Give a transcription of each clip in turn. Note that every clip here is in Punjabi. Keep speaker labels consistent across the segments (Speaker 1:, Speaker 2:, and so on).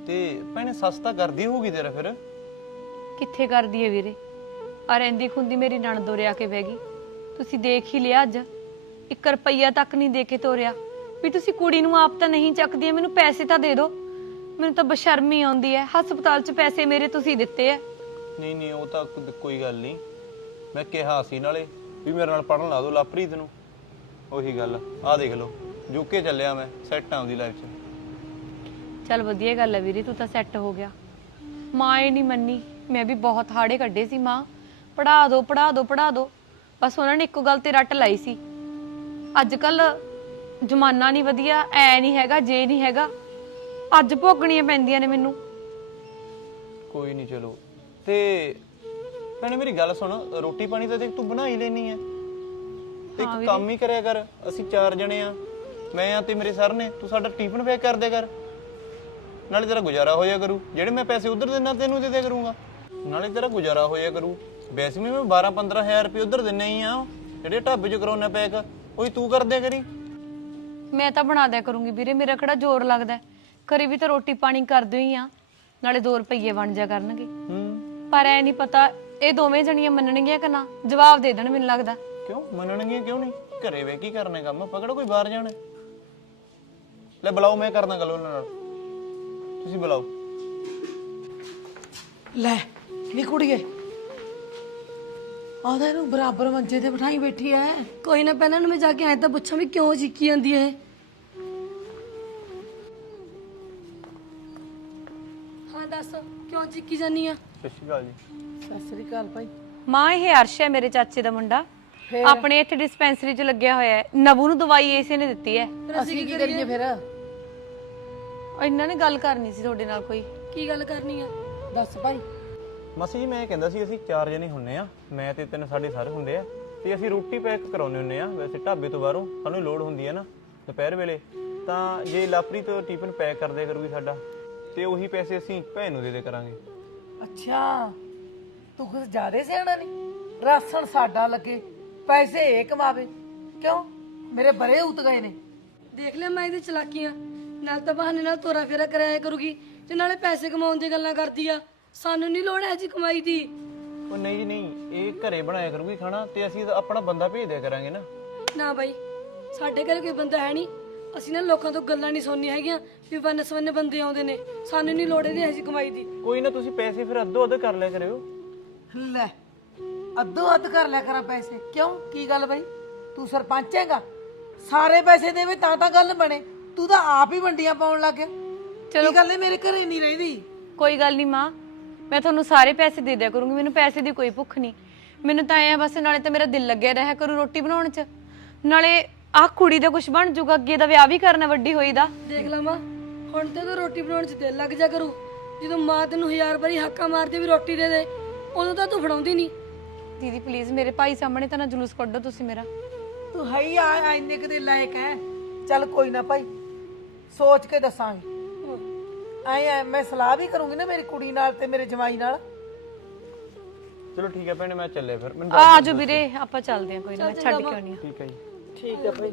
Speaker 1: ਤੇ ਭੈਣੇ ਸਸਤਾ ਕਰਦੀ ਹੋਊਗੀ ਤੇਰਾ ਫਿਰ।
Speaker 2: ਕਿੱਥੇ ਕਰਦੀ ਏ ਵੀਰੇ, ਆ ਰਹਿੰਦੀ ਖੁੰਦੀ ਮੇਰੀ ਨਣਦ ਉਰੇ ਆ ਕੇ ਬਹਿ ਗਈ। ਤੁਸੀਂ ਦੇਖ ਹੀ ਲਿਆ ਅੱਜ 1 ਰੁਪਈਆ ਤੱਕ ਨਹੀਂ ਦੇ ਕੇ ਤੋਰਿਆ ਵੀ ਤੁਸੀਂ ਕੁੜੀ ਨੂੰ ਆਪ ਤਾਂ ਨਹੀਂ ਚੱਕਦੀਆਂ, ਮੈਨੂੰ ਪੈਸੇ ਤਾਂ ਦੇ ਦਿਓ। ਮੈਨੂੰ ਤਾਂ ਬਸ਼ਰਮੀ ਆਉਂਦੀ ਹੈ, ਹਸਪਤਾਲ 'ਚ ਪੈਸੇ ਮੇਰੇ ਤੁਸੀਂ ਦਿੱਤੇ ਐ।
Speaker 1: ਨਹੀਂ ਉਹ ਤਾਂ ਕੋਈ ਗੱਲ ਨਹੀਂ, ਮੈਂ ਕਿਹਾ ਸੀ ਨਾਲੇ ਵੀ ਮੇਰੇ ਨਾਲ ਪੜਨ ਲਾ ਦੋ ਲਵਪ੍ਰੀਤ ਨੂੰ। ਉਹੀ ਗੱਲ ਆਹ ਦੇਖ ਲਓ ਯੂਕੇ ਚੱਲਿਆ ਮੈਂ, ਸੈੱਟ ਆ ਉਹਦੀ ਲਾਈਫ 'ਚ।
Speaker 2: ਚੱਲ ਵਧੀਆ ਗੱਲ ਹੈ ਵੀਰੇ, ਤੂੰ ਤਾਂ ਸੈੱਟ ਹੋ ਗਿਆ। ਮਾਂ ਇਹ ਨਹੀਂ ਮੰਨੀ, ਮੈਂ ਵੀ ਬਹੁਤ ਹਾੜੇ ਕੱਢੇ ਸੀ, ਮਾਂ ਪੜਾ ਦੋ ਪੜਾ ਦੋ ਪੜਾ ਦੋ, ਬਸ ਉਹਨਾਂ ਨੇ ਇੱਕੋ ਗੱਲ ਤੇ ਰੱਟ ਲਾਈ ਸੀ। ਅੱਜ ਕੱਲ ਜ਼ਮਾਨਾ ਨਹੀਂ ਵਧੀਆ, ਐ ਨਹੀਂ ਹੈਗਾ ਜੇ ਨਹੀਂ ਹੈਗਾ, ਅੱਜ ਭੋਗਣੀਆਂ ਪੈਂਦੀਆਂ ਨੇ ਮੈਨੂੰ।
Speaker 1: ਕੋਈ ਨਹੀਂ ਚਲੋ। ਤੇ ਭੈਣੇ ਮੇਰੀ ਗੱਲ ਸੁਣ, ਰੋਟੀ ਪਾਣੀ ਤਾਂ ਦੇਖ ਤੂੰ ਬਣਾ ਹੀ ਲੈਣੀ ਹੈ, ਤੇ ਇੱਕ ਕੰਮ ਹੀ ਕਰਿਆ ਕਰ। ਅਸੀਂ 4 ਜਣੇ ਆ, ਮੈਂ ਆ ਤੇ ਮੇਰੇ ਸਰ ਨੇ, ਤੂੰ ਸਾਡਾ ਟਿਫਨ ਪੈਕ ਕਰ ਦਿਆ ਕਰ, ਨਾਲੇ ਤੇਰਾ ਗੁਜ਼ਾਰਾ ਹੋਇਆ ਕਰੂ। ਜਿਹੜੇ ਮੈਂ ਪੈਸੇ ਉਧਰ ਦੇਣਾ ਤੈਨੂੰ ਦੇ ਦਿਆ ਕਰੂੰਗਾ, ਨਾਲੇ ਤੇਰਾ ਗੁਜ਼ਾਰਾ ਹੋਇਆ ਕਰੂ। ਵੈਸੇ ਵੀ ਮੈਂ 12-15 ਹਜ਼ਾਰ ਰੁਪਏ ਉਧਰ ਦਿੰਨੇ ਹੀ ਆ, ਜਿਹੜੇ ਢਾਬੇ 'ਚ ਕਰਾਉਣਾ ਪੈਕ ਉਹੀ ਤੂੰ ਕਰ ਦਿਆ ਕਰੀ।
Speaker 2: ਮੈਂ ਤਾਂ ਬਣਾ ਦਿਆ ਕਰੂੰਗੀ ਵੀਰੇ, ਮੇਰਾ ਕਿਹੜਾ ਜ਼ੋਰ ਲੱਗਦਾ, ਘਰੇ ਵੀ ਤਾਂ ਰੋਟੀ ਪਾਣੀ ਕਰਦੇ ਹੀ ਆ, ਨਾਲੇ 2 ਰੁਪਈਏ ਬਣ ਜਾ ਕਰਨਗੇ। ਪਰ ਐ ਨਹੀਂ ਪਤਾ ਇਹ ਦੋਵੇਂ ਜਣੀਆਂ ਮੰਨਣਗੀਆਂ ਕਿ ਨਾ, ਜਵਾਬ ਦੇ ਦੇਣ ਮੈਨੂੰ ਲੱਗਦਾ।
Speaker 1: ਕਿਉਂ ਮੰਨਣਗੀਆਂ ਕਿਉਂ ਨਹੀਂ, ਘਰੇ ਵੇ ਕੀ ਕਰਨਾ ਕੰਮ, ਆਪਾਂ ਕਿਹੜਾ ਕੋਈ ਬਾਹਰ ਜਾਣਾ। ਲੈ ਬੁਲਾਓ, ਮੈਂ ਕਰਦਾ ਗੱਲ ਉਹਨਾਂ ਨਾਲ, ਤੁਸੀਂ ਬੁਲਾਓ।
Speaker 3: ਲੈ ਨੀ ਕੁੜੀਏ, ਆਹਦਾ ਇਹਨੂੰ ਬਰਾਬਰ ਮੰਜੇ ਤੇ ਬਿਠਾਈ ਬੈਠੀ ਐ।
Speaker 4: ਕੋਈ ਨਾ, ਪਹਿਲਾਂ ਨੂੰ ਮੈਂ ਜਾ ਕੇ ਆਇਆ ਤਾਂ ਪੁੱਛਾਂ ਵੀ ਕਿਉਂ ਚੀਕੀ ਜਾਂਦੀ ਐ। ਹਾਂ ਦੱਸ, ਕਿਉਂ ਚੀਕੀ ਜਾਨੀ ਆ?
Speaker 1: ਸਤਿ ਸ਼੍ਰੀ ਅਕਾਲ ਜੀ।
Speaker 3: ਸਤਿ ਸ੍ਰੀ ਅਕਾਲ ਭਾਈ।
Speaker 2: ਮਾਂ ਇਹ ਅਰਸ਼ ਹੈ ਮੇਰੇ ਚਾਚੇ ਦਾ ਮੁੰਡਾ, ਆਪਣੇ ਇੱਥੇ ਡਿਸਪੈਂਸਰੀ 'ਚ ਲੱਗਿਆ ਹੋਇਆ ਹੈ। ਨਬੂ ਨੂੰ ਦਵਾਈ ਇਸੇ ਨੇ ਦਿੱਤੀ ਹੈ।
Speaker 3: ਅਸੀਂ ਕੀ ਕਰੀਏ ਫਿਰ?
Speaker 2: ਇਹਨਾਂ ਨੇ ਗੱਲ ਕਰਨੀ ਸੀ ਤੁਹਾਡੇ ਨਾਲ ਕੋਈ।
Speaker 4: ਕੀ ਗੱਲ ਕਰਨੀ ਆ?
Speaker 3: ਦੱਸ ਭਾਈ।
Speaker 1: ਮਾਸੀ ਜੀ ਮੈਂ ਕਹਿੰਦਾ ਸੀ ਅਸੀਂ 4 ਜਣੇ ਹੁੰਨੇ ਆ, ਮੈਂ ਤੇ 3 ਸਾਡੇ ਸਾਰੇ ਹੁੰਦੇ ਆ, ਤੇ ਅਸੀਂ ਰੋਟੀ ਪੈਕ ਕਰਾਉਨੇ ਹੁੰਨੇ ਆ। ਵੈਸੇ ਢਾਬੇ ਤੋਂ ਬਾਹਰੋਂ ਸਾਨੂੰ ਲੋੜ ਹੁੰਦੀ ਹੈ ਨਾ ਦੁਪਹਿਰ ਵੇਲੇ, ਤਾਂ ਜੇ ਲਵਪ੍ਰੀਤ ਟਿਫਨ ਪੈਕ ਕਰ ਦਿਆ ਕਰੂਗੀ ਸਾਡਾ, ਤੇ ਉਹੀ ਪੈਸੇ ਅਸੀਂ ਭੈਣ ਨੂੰ ਦੇ ਦੇ ਕਰਾਂਗੇ।
Speaker 3: ਅੱਛਾ ਤੂੰ ਕੁਝ ਜ਼ਿਆਦਾ ਸਿਆਣਾ ਨਹੀਂ, ਰਾਸ਼ਨ ਸਾਡਾ ਲੱਗੇ ਪੈਸੇ ਇਹ ਕਮਾਵੇ। ਕਿਉਂ ਮੇਰੇ ਬਰੇ ਉਤ ਗਏ ਨੇ।
Speaker 4: ਦੇਖ ਲਿਆ ਮੈਂ ਇਹਦੀ ਚਲਾਕੀਆਂ, ਨਾਲ ਤਾਂ ਬਹਾਨੇ ਨਾਲ ਤੋਰਾ ਫੇਰਾ ਕਰਾਇਆ ਕਰੂਗੀ ਤੇ ਨਾਲੇ ਪੈਸੇ ਕਮਾਉਣ ਦੀ ਗੱਲਾਂ ਕਰਦੀ ਆ। ਸਾਨੂੰ ਨਹੀਂ ਲੋੜ ਹੈ ਜੀ ਕਮਾਈ ਦੀ।
Speaker 1: ਉਹ ਨਹੀਂ ਜੀ ਨਹੀਂ, ਇਹ ਘਰੇ ਬਣਾਇਆ ਕਰੂਗੀ ਖਾਣਾ, ਤੇ ਅਸੀਂ ਤਾਂ ਆਪਣਾ ਬੰਦਾ ਭੇਜ ਦਿਆ ਕਰਾਂਗੇ ਨਾ।
Speaker 4: ਨਾ ਬਾਈ, ਸਾਡੇ ਘਰੇ ਕੋਈ ਬੰਦਾ ਹੈ ਨਹੀਂ, ਅਸੀਂ ਨਾ ਲੋਕਾਂ ਤੋਂ ਗੱਲਾਂ ਨਹੀਂ ਸੁਣਨੀਆਂ ਹੈਗੀਆਂ ਵੀ ਵੰਨ-ਸਵੰਨੇ ਬੰਦੇ ਆਉਂਦੇ ਨੇ। ਸਾਨੂੰ ਨਹੀਂ ਲੋੜ ਇਹਦੀ ਜੀ ਕਮਾਈ ਦੀ।
Speaker 1: ਕੋਈ ਨਾ, ਤੁਸੀਂ ਪੈਸੇ ਫਿਰ ਅੱਧੋ ਅੱਧ ਕਰ ਲਿਆ ਕਰਿਓ।
Speaker 3: ਲੈ ਅੱਧੋ ਅੱਧ ਕਰ ਲਿਆ ਕਰਾਂ ਪੈਸੇ। ਕਿਉਂ ਕੀ ਗੱਲ ਬਾਈ, ਤੂੰ ਸਰਪੰਚ ਹੈਗਾ, ਸਾਰੇ ਪੈਸੇ ਦੇਵੇ ਤਾਂ ਗੱਲ ਬਣੇ, ਤੂੰ ਤਾਂ ਆਪ ਹੀ ਵੰਡੀਆਂ ਪਾਉਣ ਲੱਗ ਗਿਆ।
Speaker 2: ਚਲੋ
Speaker 3: ਕੀ ਗੱਲ ਹੈ, ਮੇਰੇ ਘਰੇ ਨਹੀਂ ਰਹਿੰਦੀ?
Speaker 2: ਕੋਈ ਗੱਲ ਨਹੀਂ ਮਾਂ, ਮੈਂ ਤੁਹਾਨੂੰ ਸਾਰੇ ਪੈਸੇ ਦੇ ਦਿਆ ਕਰੂੰਗੀ, ਮੈਨੂੰ ਪੈਸੇ ਦੀ ਕੋਈ ਭੁੱਖ ਨਹੀਂ। ਮੈਨੂੰ ਤਾਂ ਐ ਬਸ, ਨਾਲੇ ਤਾਂ ਮੇਰਾ ਦਿਲ ਲੱਗਿਆ ਰਿਹਾ ਕਰੂ ਰੋਟੀ ਬਣਾਉਣ 'ਚ, ਨਾਲੇ ਆਹ ਕੁੜੀ ਦਾ ਕੁਝ ਬਣ ਜੂਗਾ, ਅੱਗੇ ਦਾ ਵਿਆਹ ਵੀ ਕਰਨਾ ਵੱਡੀ ਹੋਈ ਦਾ।
Speaker 4: ਦੇਖ ਲਾ ਮਾਂ, ਹੁਣ ਤੇ ਤਾਂ ਰੋਟੀ ਬਣਾਉਣ 'ਚ ਦਿਲ ਲੱਗ ਜਾ ਕਰੂ। ਜਦੋਂ ਮਾਂ ਤੈਨੂੰ 1000 ਵਾਰੀ ਹੱਕਾ ਮਾਰਦੀ ਵੀ ਰੋਟੀ ਦੇ ਦੇ, ਉਦੋਂ ਤਾਂ ਤੂੰ ਫੜਾਉਂਦੀ ਨਹੀਂ।
Speaker 2: ਦੀਦੀ ਪਲੀਜ਼ ਮੇਰੇ ਭਾਈ ਸਾਹਮਣੇ ਤਾਂ ਨਾ ਜਲੂਸ ਕੱਢੋ ਤੁਸੀਂ ਮੇਰਾ।
Speaker 3: ਤੂੰ ਹੈ ਹੀ ਆ ਇੰਨੇ ਕੁ ਦੇ ਲਾਇਕ ਹੈ। ਚੱਲ ਕੋਈ ਨਾ ਭਾਈ, ਸੋਚ ਕੇ ਦੱਸਾਂਗੇ। ਐ ਮੈਂ ਸਲਾਹ ਵੀ ਕਰੂੰਗੀ ਨਾ ਮੇਰੀ ਕੁੜੀ ਨਾਲ ਤੇ ਮੇਰੇ ਜਵਾਈ ਨਾਲ।
Speaker 1: ਚਲੋ ਠੀਕ ਹੈ ਭੈਣੇ, ਮੈਂ ਚੱਲਿਆ ਫਿਰ। ਮੈਨੂੰ
Speaker 2: ਆ ਜਾਓ ਵੀਰੇ, ਆਪਾਂ ਚੱਲਦੇ ਹਾਂ, ਕੋਈ ਨਾ ਮੈਂ ਛੱਡ ਕੇ ਆਉਣੀ ਆ।
Speaker 1: ਠੀਕ ਹੈ ਜੀ।
Speaker 3: ਠੀਕ ਹੈ ਭਾਈ।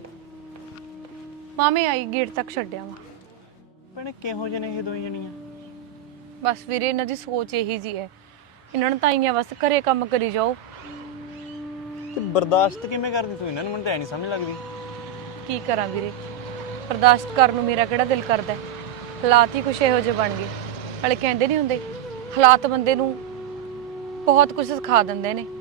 Speaker 2: ਮਾਮੇ ਆਈ ਗੇਟ ਤੱਕ ਛੱਡਿਆ ਵਾ।
Speaker 1: ਭੈਣੇ ਕਿਹੋ ਜਿਹੇ ਨੇ ਇਹ ਦੋਈ ਜਣੀਆਂ?
Speaker 2: ਬਸ ਵੀਰੇ ਇਹਨਾਂ ਦੀ ਸੋਚ ਇਹੀ ਜੀ ਹੈ, ਇਹਨਾਂ ਨੂੰ ਤਾਂ ਆਈਆਂ ਬਸ ਘਰੇ ਕੰਮ ਕਰੀ ਜਾਓ।
Speaker 1: ਤੇ ਬਰਦਾਸ਼ਤ ਕਿਵੇਂ ਕਰਦੀ ਤੂੰ ਇਹਨਾਂ ਨੂੰ? ਮੈਨੂੰ ਤਾਂ ਐ ਨਹੀਂ ਸਮਝ ਲੱਗਦੀ।
Speaker 2: ਕੀ ਕਰਾਂ ਵੀਰੇ, ਬਰਦਾਸ਼ਤ ਕਰਨ ਨੂੰ ਮੇਰਾ ਕਿਹੜਾ ਦਿਲ ਕਰਦਾ। ਹਾਲਾਤ ਹੀ ਕੁਛ ਇਹੋ ਜਿਹੇ ਬਣ ਗਏ। ਨਾਲੇ ਕਹਿੰਦੇ ਨਹੀਂ ਹੁੰਦੇ, ਹਾਲਾਤ ਬੰਦੇ ਨੂੰ ਬਹੁਤ ਕੁਝ ਸਿਖਾ ਦਿੰਦੇ ਨੇ।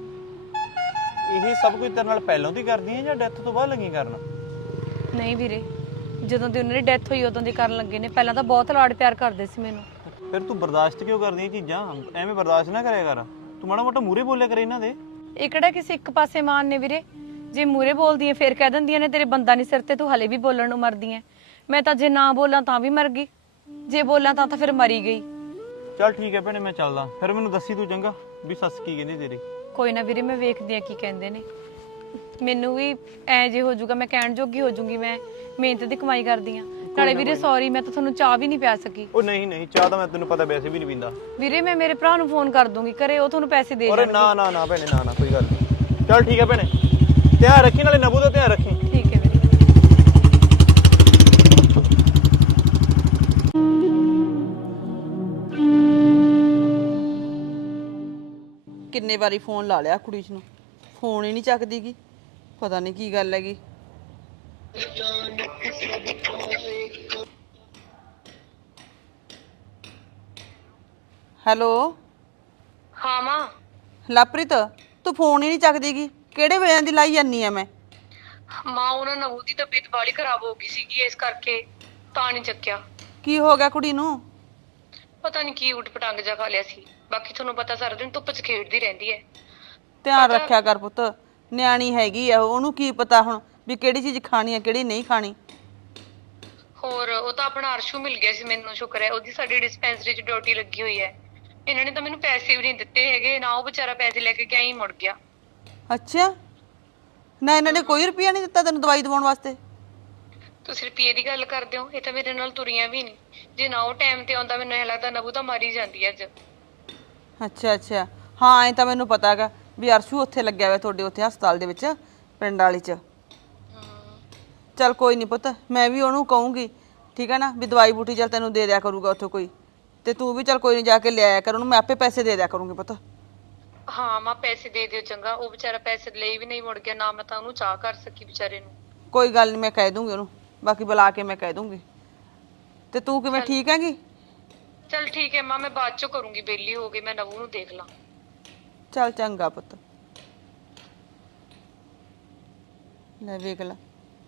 Speaker 1: ਇਹ ਸਭ ਕੁਝ ਤੇਰੇ ਨਾਲ ਪਹਿਲਾਂ ਤੋਂ ਹੀ ਕਰਦੀ ਹੈ ਜਾਂ ਡੈਥ ਤੋਂ ਬਾਅਦ ਲੱਗੀ ਕਰਨ?
Speaker 2: ਨਹੀਂ ਵੀਰੇ, ਜਦੋਂ ਦੀ ਉਹਨਾਂ ਦੀ ਡੈਥ ਹੋਈ ਉਦੋਂ ਦੀ ਕਰਨ ਲੱਗੇ ਨੇ। ਪਹਿਲਾਂ ਤਾਂ ਬਹੁਤ ਲਾਡ ਪਿਆਰ ਕਰਦੇ ਸੀ ਮੈਨੂੰ।
Speaker 1: ਫਿਰ ਤੂੰ ਬਰਦਾਸ਼ਤ ਕਿਉਂ ਕਰਦੀ ਇਹ ਚੀਜ਼ਾਂ? ਐਵੇਂ ਬਰਦਾਸ਼ਤ ਨਾ ਕਰਿਆ ਕਰ, ਤੂੰ ਮਾੜਾ ਮੋਟਾ ਮੂਹਰੇ ਬੋਲਿਆ ਕਰ ਇਹਨਾਂ ਦੇ।
Speaker 2: ਇਹ ਕਿਹੜਾ ਕਿਸੇ ਇੱਕ ਪਾਸੇ ਮਾਨ ਨੇ ਵੀਰੇ, ਜੇ ਮੂਹਰੇ ਬੋਲਦੀ ਐ ਫਿਰ ਕਹਿ ਦਿੰਦੀਆਂ ਨੇ ਤੇਰੇ ਬੰਦਾ ਨਹੀਂ ਸਿਰ ਤੇ, ਤੂੰ ਹਲੇ ਵੀ ਬੋਲਣ ਨੂੰ ਮਰਦੀ ਐ। ਮੈਂ ਤਾਂ ਜੇ ਨਾ ਬੋਲਾਂ ਤਾਂ ਵੀ ਮਰ ਗਈ, ਜੇ ਬੋਲਾਂ ਤਾਂ ਫਿਰ ਮਰੀ ਗਈ।
Speaker 1: ਚੱਲ ਠੀਕ ਹੈ ਭੈਣੇ, ਮੈਂ ਚੱਲਦਾ ਫਿਰ। ਮੈਨੂੰ ਦੱਸੀ ਤੂੰ ਚੰਗਾ ਵੀ ਸੱਸ ਕੀ ਕਹਿੰਦੀ ਤੇਰੀ।
Speaker 2: ਕੋਈ ਨਾ ਵੀਰੇ, ਮੈਂ ਵੇਖਦੀ ਆ ਕੀ ਕਹਿੰਦੇ ਨੇ। ਮੈਨੂੰ ਵੀ ਐ ਜੇ ਹੋ ਜਾਊਗਾ, ਮੈਂ ਕਹਿਣ ਜੋਗੀ ਹੋ ਜਾਊਗੀ। ਮੈਂ ਮਿਹਨਤ ਦੀ ਕਮਾਈ ਕਰਦੀ ਆ। ਨਾਲੇ ਵੀਰੇ ਸੌਰੀ, ਮੈਂ ਤਾਂ ਤੁਹਾਨੂੰ ਚਾਹ ਵੀ ਨਹੀਂ ਪਿਆ ਸਕੀ।
Speaker 1: ਉਹ ਨਹੀਂ ਚਾਹ ਤਾਂ ਮੈਂ ਤੈਨੂੰ ਪਤਾ ਵੈਸੇ ਵੀ ਨਹੀਂ ਪੀਂਦਾ।
Speaker 2: ਵੀਰੇ ਮੈਂ ਮੇਰੇ ਭਰਾ ਨੂੰ ਫੋਨ ਕਰ ਦੂੰਗੀ ਘਰੇ, ਉਹ ਤੁਹਾਨੂੰ ਪੈਸੇ ਦੇ
Speaker 1: ਅਰੇ ਨਾ ਭੈਣੇ, ਨਾ ਕੋਈ ਗੱਲ ਨਹੀਂ। ਚੱਲ ਠੀਕ ਹੈ ਭੈਣੇ, ਧਿਆਨ ਰੱਖੀ, ਨਾਲੇ ਨਬੂ ਦਾ ਧਿਆਨ ਰੱਖੀ।
Speaker 2: ਠੀਕ ਹੈ ਵੀਰੇ।
Speaker 5: ਕਿੰਨੇ ਵਾਰੀ ਫੋਨ ਲਾ ਲਿਆ ਕੁੜੀ ਨੂੰ, ਫੋਨ ਹੀ ਨਹੀਂ ਚੱਕਦੀਗੀ। ਪਤਾ ਨਹੀਂ ਕੀ ਗੱਲ ਹੈਗੀ। ਹੈਲੋ
Speaker 2: ਹਾਂ ਮਾਂ।
Speaker 5: ਲਵਪ੍ਰੀਤ, ਤੂੰ ਫੋਨ ਹੀ ਨਹੀਂ ਚੱਕਦੀਗੀ। ਕਿਹੜੇ ਵੇਲੇ ਦੀ ਲਾਈ ਜਾਨੀ ਆ ਮੈਂ।
Speaker 2: ਮਾਂ ਉਹਨਾਂ ਨਵੂ ਦੀ ਤਬੀਅਤ ਬਾਲੀ ਖਰਾਬ ਹੋ ਗਈ ਸੀਗੀ, ਇਸ ਕਰਕੇ ਤਾਂ ਨਹੀਂ ਚੱਕਿਆ।
Speaker 5: ਕੀ ਹੋ ਗਿਆ ਕੁੜੀ ਨੂੰ?
Speaker 2: ਪਤਾ ਨਹੀਂ ਕੀ ਉਟ ਪਟੰਗ ਜਾ ਖਾ ਲਿਆ ਸੀ। ਬਾਕੀ ਤੁਹਾਨੂੰ ਪਤਾ ਸਾਰਾ ਦਿਨ ਧੁੱਪ 'ਚ ਖੇਡਦੀ ਰਹਿੰਦੀ ਹੈ।
Speaker 5: ਧਿਆਨ ਰੱਖਿਆ ਕਰ ਪੁੱਤ, ਨਿਆਣੀ ਹੈਗੀ ਆ, ਉਹਨੂੰ ਕੀ ਪਤਾ ਹੁਣ ਵੀ ਕਿਹੜੀ ਚੀਜ਼ ਖਾਣੀ ਆ ਕਿਹੜੀ ਨਹੀਂ ਖਾਣੀ।
Speaker 2: ਹੋਰ ਉਹ ਤਾਂ ਆਪਣਾ ਅਰਸ਼ੂ ਮਿਲ ਗਿਆ ਸੀ, ਮੈਨੂੰ ਸ਼ੁਕਰ ਹੈ। ਉਹਦੀ ਸਾਡੀ ਡਿਸਪੈਂਸਰੀ 'ਚ ਡਿਊਟੀ ਲੱਗੀ ਹੋਈ ਹੈ। ਇਹਨਾਂ ਨੇ ਤਾਂ ਮੈਨੂੰ ਪੈਸੇ ਵੀ ਨਹੀਂ ਦਿੱਤੇ ਹੈਗੇ ਨਾ, ਉਹ ਵਿਚਾਰਾ ਪੈਸੇ ਲੈ ਕੇ ਗਿਆ ਹੀ ਮੁੜ ਗਿਆ।
Speaker 5: ਅੱਛਾ, ਨਾ ਇਹਨਾਂ ਨੇ ਕੋਈ ਰੁਪਿਆ ਨਹੀਂ ਦਿੱਤਾ ਤੈਨੂੰ ਦਵਾਈ ਦਵਾਉਣ ਵਾਸਤੇ?
Speaker 2: ਤੁਸੀਂ ਰੁਪਈਏ ਦੀ ਗੱਲ ਕਰਦੇ ਹੋ, ਇਹ ਤਾਂ ਮੇਰੇ ਨਾਲ ਤੁਰੀਆਂ ਵੀ ਨਹੀਂ। ਜੇ ਨਾ ਉਹ ਟਾਈਮ ਤੇ ਆਉਂਦਾ, ਮੈਨੂੰ ਇਹ ਲੱਗਦਾ ਨਬੂ ਤਾਂ ਮਾਰੀ ਜਾਂਦੀ ਅੱਜ।
Speaker 5: ਅੱਛਾ ਅੱਛਾ, ਹਾਂ ਐ ਤਾਂ ਮੈਨੂੰ ਪਤਾ ਹੈਗਾ ਵੀ ਅਰਸ਼ੂ ਉੱਥੇ ਲੱਗਿਆ ਹੋਇਆ ਤੁਹਾਡੇ ਉੱਥੇ ਹਸਪਤਾਲ ਦੇ ਵਿੱਚ, ਪਿੰਡ ਵਾਲੀ 'ਚ। ਚੱਲ ਕੋਈ ਨਹੀਂ ਪੁੱਤ, ਮੈਂ ਵੀ ਉਹਨੂੰ ਕਹੂੰਗੀ, ਠੀਕ ਹੈ ਨਾ, ਵੀ ਦਵਾਈ ਬੂਟੀ ਚੱਲ ਤੈਨੂੰ ਦੇ ਦਿਆ ਕਰੂਗਾ ਉੱਥੋਂ ਕੋਈ, ਤੇ ਤੂੰ ਵੀ ਚੱਲ ਕੋਈ ਨਹੀਂ ਜਾ ਕੇ ਲਿਆਇਆ ਕਰ ਉਹਨੂੰ, ਮੈਂ ਆਪੇ ਪੈਸੇ ਦੇ ਦਿਆ ਕਰੂੰਗੀ ਪੁੱਤ।
Speaker 2: ਹਾਂ ਮਾਂ, ਪੈਸੇ ਦੇ ਦਿਓ ਚੰਗਾ। ਉਹ ਵਿਚਾਰਾ ਪੈਸੇ ਲਈ ਵੀ ਨਹੀਂ ਮੁੜ ਗਿਆ, ਨਾ ਮੈਂ ਤਾਂ ਉਹਨੂੰ ਚਾਹ ਕਰ ਸਕੀ ਵਿਚਾਰੇ ਨੂੰ।
Speaker 5: ਕੋਈ ਗੱਲ ਨਹੀਂ, ਮੈਂ ਕਹਿ ਦੂੰਗੀ ਉਹਨੂੰ, ਬਾਕੀ ਬੁਲਾ ਕੇ ਮੈਂ ਕਹਿ ਦੂੰਗੀ। ਤੇ ਤੂੰ ਕਿਵੇਂ, ਠੀਕ ਹੈਗੀ?
Speaker 2: ਚਲ ਠੀਕ ਹੈ ਮਾਂ, ਮੈਂ ਬਾਅਦ ਚੋਂ ਕਰੂੰਗੀ, ਬੇਲੀ ਹੋ ਗਈ, ਮੈਂ ਨਵੂ ਨੂੰ ਦੇਖ ਲਾਂ।
Speaker 5: ਚੱਲ ਚੰਗਾ ਪੁੱਤ। ਲੈ ਵੇਖ ਲੈ,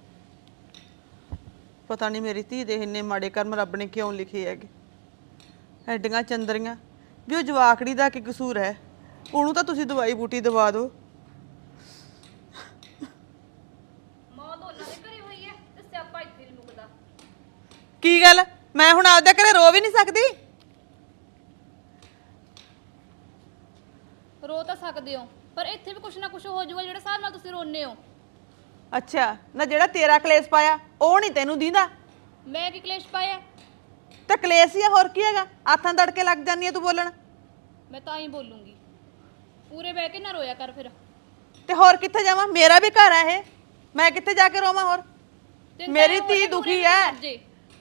Speaker 5: ਪਤਾ ਨਹੀਂ ਮੇਰੀ ਧੀ ਦੇ ਇੰਨੇ ਮਾੜੇ ਕਰਮ ਰੱਬ ਨੇ ਕਿਉਂ ਲਿਖੇ ਹੈਗੇ। ਐਡੀਆਂ ਚੰਦਰੀਆਂ ਵੀ ਉਹ ਜਵਾਕੜੀ ਦਾ ਕੀ ਕਸੂਰ ਹੈ, ਉਹਨੂੰ ਤਾਂ ਤੁਸੀਂ ਦਵਾਈ ਬੂਟੀ ਦਵਾ ਦਿਓ।
Speaker 6: ਮਾਂ ਦੋਨਾਂ ਦੇ ਘਰੇ ਹੋਈ ਹੈ ਤੇ ਸਿਆਪਾ ਇੱਥੇ ਨਹੀਂ ਮੁੱਕਦਾ।
Speaker 5: ਕੀ ਗੱਲ, ਮੈਂ ਹੁਣ ਆਪਦੇ ਘਰੇ ਰੋ ਵੀ ਨਹੀਂ ਸਕਦੀ?
Speaker 6: ਰੋ ਤਾਂ ਸਕਦੇ ਹੋ, ਪਰ ਇੱਥੇ ਵੀ ਕੁਛ ਨਾ ਕੁਛ ਹੋ ਜਾਊਗਾ ਜਿਹੜਾ ਹਿਸਾਬ ਨਾਲ ਤੁਸੀਂ ਰੋਨੇ ਹੋ।
Speaker 5: ਅੱਛਾ, ਨਾ ਜਿਹੜਾ ਤੇਰਾ ਕਲੇਸ਼ ਪਾਇਆ ਉਹ ਨਹੀਂ ਤੈਨੂੰ ਦੀਂਦਾ?
Speaker 6: ਮੈਂ ਕੀ ਕਲੇਸ਼ ਪਾਇਆ?
Speaker 5: ਤੇ ਕਲੇਸ਼ ਹੀ ਆ, ਹੋਰ ਕੀ ਹੈਗਾ? ਆਥਾਂ ਤੜਕੇ ਲੱਗ ਜਾਂਦੀ ਹੈ ਤੂੰ ਬੋਲਣ।
Speaker 6: ਮੈਂ ਤਾਂ ਹੀ ਬੋਲੂੰਗੀ, ਪੂਰੇ ਬਹਿ ਕੇ ਨਾ ਰੋਇਆ ਕਰ ਫਿਰ।
Speaker 5: ਤੇ ਹੋਰ ਕਿੱਥੇ ਜਾਵਾਂ? ਮੇਰਾ ਵੀ ਘਰ ਹੈ ਇਹ, ਮੈਂ ਕਿੱਥੇ ਜਾ ਕੇ ਰੋਵਾਂ ਹੋਰ?
Speaker 6: ਤੈਨੂੰ
Speaker 5: ਮੇਰੀ
Speaker 6: ਤਾਂ
Speaker 5: ਧੀ
Speaker 6: ਉਹਦੇ
Speaker 5: ਦੁਖੀ
Speaker 6: ਮੂਹਰੇ
Speaker 5: ਹੈ।
Speaker 6: ਜੇ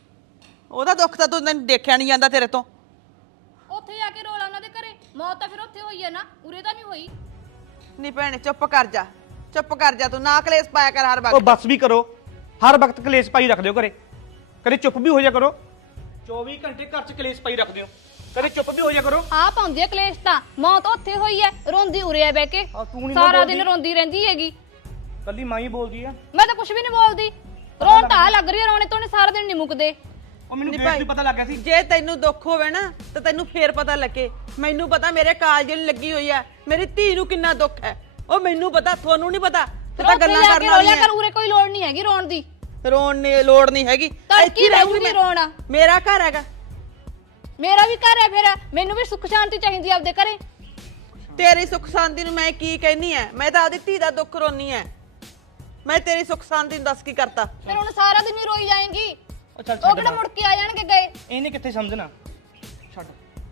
Speaker 5: ਉਹਦਾ ਦੁੱਖ ਤਾਂ ਤੂੰ ਤੈਨੂੰ ਦੇਖਿਆ ਨਹੀਂ ਜਾਂਦਾ ਤੇਰੇ ਤੋਂ।
Speaker 6: ਉੱਥੇ ਜਾ ਕੇ ਰੋਲਾ ਉਹਨਾਂ ਦੇ ਘਰੇ, ਮੌਤ ਤਾਂ ਫਿਰ ਉੱਥੇ ਹੋਈ ਹੈ ਨਾ, ਉਰੇ ਤਾਂ ਨਹੀਂ ਹੋਈ।
Speaker 5: ਨਹੀਂ ਭੈਣੇ, ਚੁੱਪ ਕਰ ਜਾ, ਚੁੱਪ ਕਰ ਜਾ, ਤੂੰ ਨਾ ਕਲੇਸ਼ ਪਾਇਆ ਕਰ ਹਰ
Speaker 7: ਉਹ
Speaker 5: ਵਕਤ।
Speaker 7: ਬਸ ਵੀ ਕਰੋ, ਹਰ ਵਕਤ ਕਲੇਸ਼ ਪਾਈ ਰੱਖਦੇ ਹੋ ਘਰੇ। ਕਦੇ ਚੁੱਪ ਵੀ ਹੋ ਜਾ ਕਰੋ। 24 ਘੰਟੇ ਘਰ 'ਚ ਕਲੇਸ਼ ਪਾਈ ਰੱਖਦੇ ਹੋ, ਕਦੇ ਚੁੱਪ ਵੀ ਹੋ ਜਾ ਕਰੋ।
Speaker 6: ਆ ਪਾਉਂਦੀ ਹੈ ਕਲੇਸ਼, ਤਾਂ ਮੌਤ ਉੱਥੇ ਹੋਈ ਹੈ, ਰੋਂਦੀ ਉਰੇ ਆ ਬਹਿ ਕੇ,
Speaker 7: ਆ ਤੂੰ ਨੀ ਨਾ
Speaker 6: ਸਾਰਾ
Speaker 7: ਬੋਲਦੀ।
Speaker 6: ਦਿਨ ਰੋਂਦੀ ਰਹਿੰਦੀ ਹੈਗੀ।
Speaker 7: ਕੱਲੀ ਮਾਂ ਹੀ ਬੋਲਦੀ ਆ।
Speaker 6: ਮੈਂ ਤਾਂ ਕੁਛ ਵੀ ਨਹੀਂ ਬੋਲਦੀ, ਰੋਣ ਤਾਂ ਆਹ ਲੱਗ ਰਹੀ ਹੈ, ਰੋਣੇ ਤੋਂ ਸਾਰਾ ਦਿਨ ਨਹੀਂ ਮੁੱਕਦੇ।
Speaker 7: ਉਹ ਮੈਨੂੰ
Speaker 5: ਨਹੀਂ
Speaker 7: ਗੇਟ
Speaker 5: ਭਾਈ,
Speaker 7: ਤੋਂ ਪਤਾ ਲੱਗ ਗਿਆ ਸੀ।
Speaker 5: ਜੇ ਤੈਨੂੰ ਦੁੱਖ ਹੋਵੇ ਨਾ ਤਾਂ ਤੈਨੂੰ ਫੇਰ ਪਤਾ ਲੱਗੇ। ਮੈਨੂੰ ਪਤਾ ਮੇਰੇ ਕਾਲਜ ਨੂੰ ਲੱਗੀ ਹੋਈ ਹੈ, ਮੇਰੀ ਧੀ ਨੂੰ ਕਿੰਨਾ ਦੁੱਖ ਹੈ, ਉਹ ਮੈਨੂੰ ਪਤਾ, ਤੁਹਾਨੂੰ ਨਹੀਂ ਪਤਾ। ਤੇ ਤਾਂ ਗੱਲਾਂ ਕਰਨ
Speaker 6: ਰੋਲਿਆ
Speaker 5: ਵਾਲੀਆਂ।
Speaker 6: ਕਰ, ਉਰੇ ਕੋਈ ਲੋੜ ਨਹੀਂ ਹੈਗੀ ਰੋਣ ਦੀ।
Speaker 5: ਰੋਣ ਦੀ ਲੋੜ ਨਹੀਂ ਹੈਗੀ,
Speaker 6: ਤੜਕੀ
Speaker 5: ਰਹੂੰਗੀ
Speaker 6: ਬੈਠੂਗੀ ਰੋਣਾ।
Speaker 5: ਮੇਰਾ ਘਰ ਹੈਗਾ।
Speaker 6: ਮੇਰਾ ਵੀ ਘਰ ਹੈ, ਫਿਰ ਮੈਨੂੰ ਵੀ ਸੁੱਖ ਸ਼ਾਂਤੀ ਚਾਹੀਦੀ ਆਪਦੇ ਘਰੇ।
Speaker 5: ਤੇਰੀ ਸੁੱਖ ਸ਼ਾਂਤੀ ਨੂੰ ਮੈਂ ਕੀ ਕਹਿਨੀ ਐ? ਮੈਂ ਤਾਂ ਆਪਦੀ ਧੀ ਦਾ ਦੁੱਖ ਰੋਨੀ ਐ। ਮੈਂ ਤੇਰੀ ਸੁੱਖ ਸ਼ਾਂਤੀ ਨੂੰ ਦੱਸ ਕੀ ਕਰਤਾ?
Speaker 6: ਫਿਰ ਹੁਣ ਸਾਰਾ ਦਿਨ ਹੀ ਰੋਈ ਜਾਏਂਗੀ।
Speaker 7: ਉਹ ਚੱਲ
Speaker 6: ਉਹ
Speaker 7: ਛੱਡ
Speaker 6: ਕਿਹੜਾ
Speaker 7: ਪਰਾਂ।
Speaker 6: ਮੁੜ ਕੇ ਆ ਜਾਣਗੇ ਗਏ।
Speaker 7: ਇਹਨੇ ਕਿੱਥੇ ਸਮਝਣਾ, ਛੱਡ।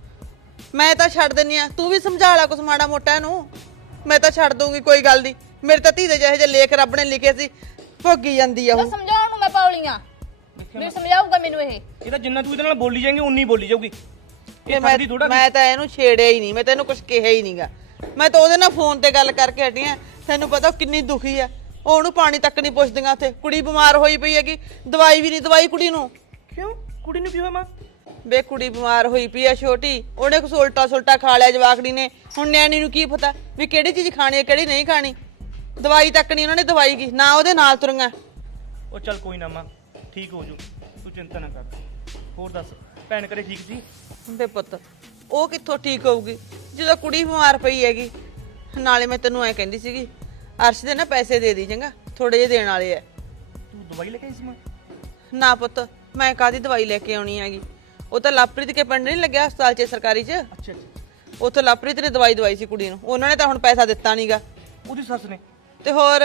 Speaker 5: ਮੈਂ ਤਾਂ ਛੱਡ ਦਿੰਨੀ ਆ, ਤੂੰ ਵੀ ਸਮਝਾ ਲੈ ਕੁਛ ਮਾੜਾ ਮੋਟਾ ਇਹਨੂੰ। ਮੈਂ ਤਾਂ ਛੱਡ ਦੂੰਗੀ, ਕੋਈ ਗੱਲ ਨਹੀਂ। ਮੇਰੇ ਤਾਂ ਧੀ ਦੇ ਜਿਹੇ ਲੇਖ ਰੱਬ ਨੇ ਲਿਖੇ ਸੀ, ਭੋਗੀ ਜਾਂਦੀ ਆ
Speaker 6: ਤਾਂ
Speaker 5: ਉਹ।
Speaker 6: ਸਮਝਾਉਣ ਨੂੰ ਮੈਂ ਪੌਲੀਆਂ, ਮੈਨੂੰ ਸਮਝਾਊਗਾ ਮੈਨੂੰ ਇਹ।
Speaker 7: ਇਹ ਤਾਂ ਜਿੰਨਾ ਤੂੰ ਇਹਦੇ ਨਾਲ ਬੋਲੀ ਜਾਏਂਗੀ ਉਨੀ ਬੋਲੀ ਜਾਊਗੀ। ਇਹ
Speaker 5: ਮੈਂ
Speaker 7: ਥੱਕਦੀ ਥੋੜਾ।
Speaker 5: ਮੈਂ ਤਾਂ ਇਹਨੂੰ ਛੇੜਿਆ ਹੀ ਨਹੀਂ, ਮੈਂ ਤੈਨੂੰ ਕੁਝ ਕਿਹਾ ਹੀ ਨਹੀਂਗਾ। ਮੈਂ ਤਾਂ ਉਹਦੇ ਨਾਲ ਫੋਨ ਤੇ ਗੱਲ ਕਰਕੇ ਹਟੀ ਆ। ਤੈਨੂੰ ਪਤਾ ਉਹ ਕਿੰਨੀ ਦੁਖੀ ਆ, ਉਹ ਉਹਨੂੰ ਪਾਣੀ ਤੱਕ ਨਹੀਂ ਪੁੱਛਦੀਆਂ। ਉੱਥੇ ਕੁੜੀ ਬਿਮਾਰ ਹੋਈ ਪਈ ਹੈਗੀ, ਦਵਾਈ ਵੀ ਨਹੀਂ ਦਵਾਈ ਕੁੜੀ ਨੂੰ।
Speaker 7: ਕਿਉਂ? ਕੁੜੀ ਨੂੰ ਕੀ ਹੋਇਆ ਮਾਂ?
Speaker 5: ਵੇ ਕੁੜੀ ਬਿਮਾਰ ਹੋਈ ਪਈ ਆ ਛੋਟੀ, ਉਹਨੇ ਕੁਛ ਉਲਟਾ ਖਾ ਲਿਆ ਜਵਾਕੜੀ ਨੇ। ਹੁਣ ਨਿਆਣੀ ਨੂੰ ਕੀ ਪਤਾ ਵੀ ਕਿਹੜੀ ਚੀਜ਼ ਖਾਣੀ ਹੈ ਕਿਹੜੀ ਨਹੀਂ ਖਾਣੀ। ਦਵਾਈ ਤੱਕ ਨਹੀਂ ਉਹਨਾਂ ਨੇ ਦਵਾਈ ਗਈ ਨਾ, ਉਹਦੇ ਨਾਲ ਤੁਰੀਆਂ।
Speaker 7: ਉਹ ਚੱਲ ਕੋਈ ਨਾ ਮਾਂ, ਠੀਕ ਹੋ ਜੂ, ਤੂੰ ਚਿੰਤਾ ਨਾ ਕਰ। ਹੋਰ ਦੱਸ, ਭੈਣ ਘਰੇ ਠੀਕ ਸੀ?
Speaker 5: ਵੇ ਪੁੱਤ, ਉਹ ਕਿੱਥੋਂ ਠੀਕ ਹੋਊਗੀ ਜਦੋਂ ਕੁੜੀ ਬਿਮਾਰ ਪਈ ਹੈਗੀ। ਨਾਲੇ ਮੈਂ ਤੈਨੂੰ ਐ ਕਹਿੰਦੀ ਸੀਗੀ, ਅਰਸ਼ ਦੇ ਨਾ ਪੈਸੇ ਦੇ ਦੀ ਚੰਗਾ, ਥੋੜੇ ਜਿਹੇ ਦੇਣ ਵਾਲੇ ਐ।
Speaker 7: ਤੂੰ ਦਵਾਈ ਲੈ ਕੇ ਆਈ ਸੀ ਮਾਂ?
Speaker 5: ਨਾ ਪੁੱਤ, ਮੈਂ ਕਾਹਦੀ ਦਵਾਈ ਲੈ ਕੇ ਆਉਣੀ ਹੈਗੀ। ਉਹ ਤਾਂ ਲਵਪ੍ਰੀਤ ਕੇ ਪਿੰਡ ਨਹੀਂ ਲੱਗਿਆ ਹਸਪਤਾਲ 'ਚ ਸਰਕਾਰੀ 'ਚ,
Speaker 7: ਅੱਛਾ ਅੱਛਾ।
Speaker 5: ਉੱਥੇ ਲਵਪ੍ਰੀਤ ਨੇ ਦਵਾਈ ਦਵਾਈ ਸੀ ਕੁੜੀ ਨੂੰ। ਉਹਨਾਂ ਨੇ ਤਾਂ ਹੁਣ ਪੈਸਾ ਦਿੱਤਾ ਨਹੀਂਗਾ।
Speaker 7: ਉਹਦੀ ਸੱਸ ਨੇ
Speaker 5: ਤੇ ਹੋਰ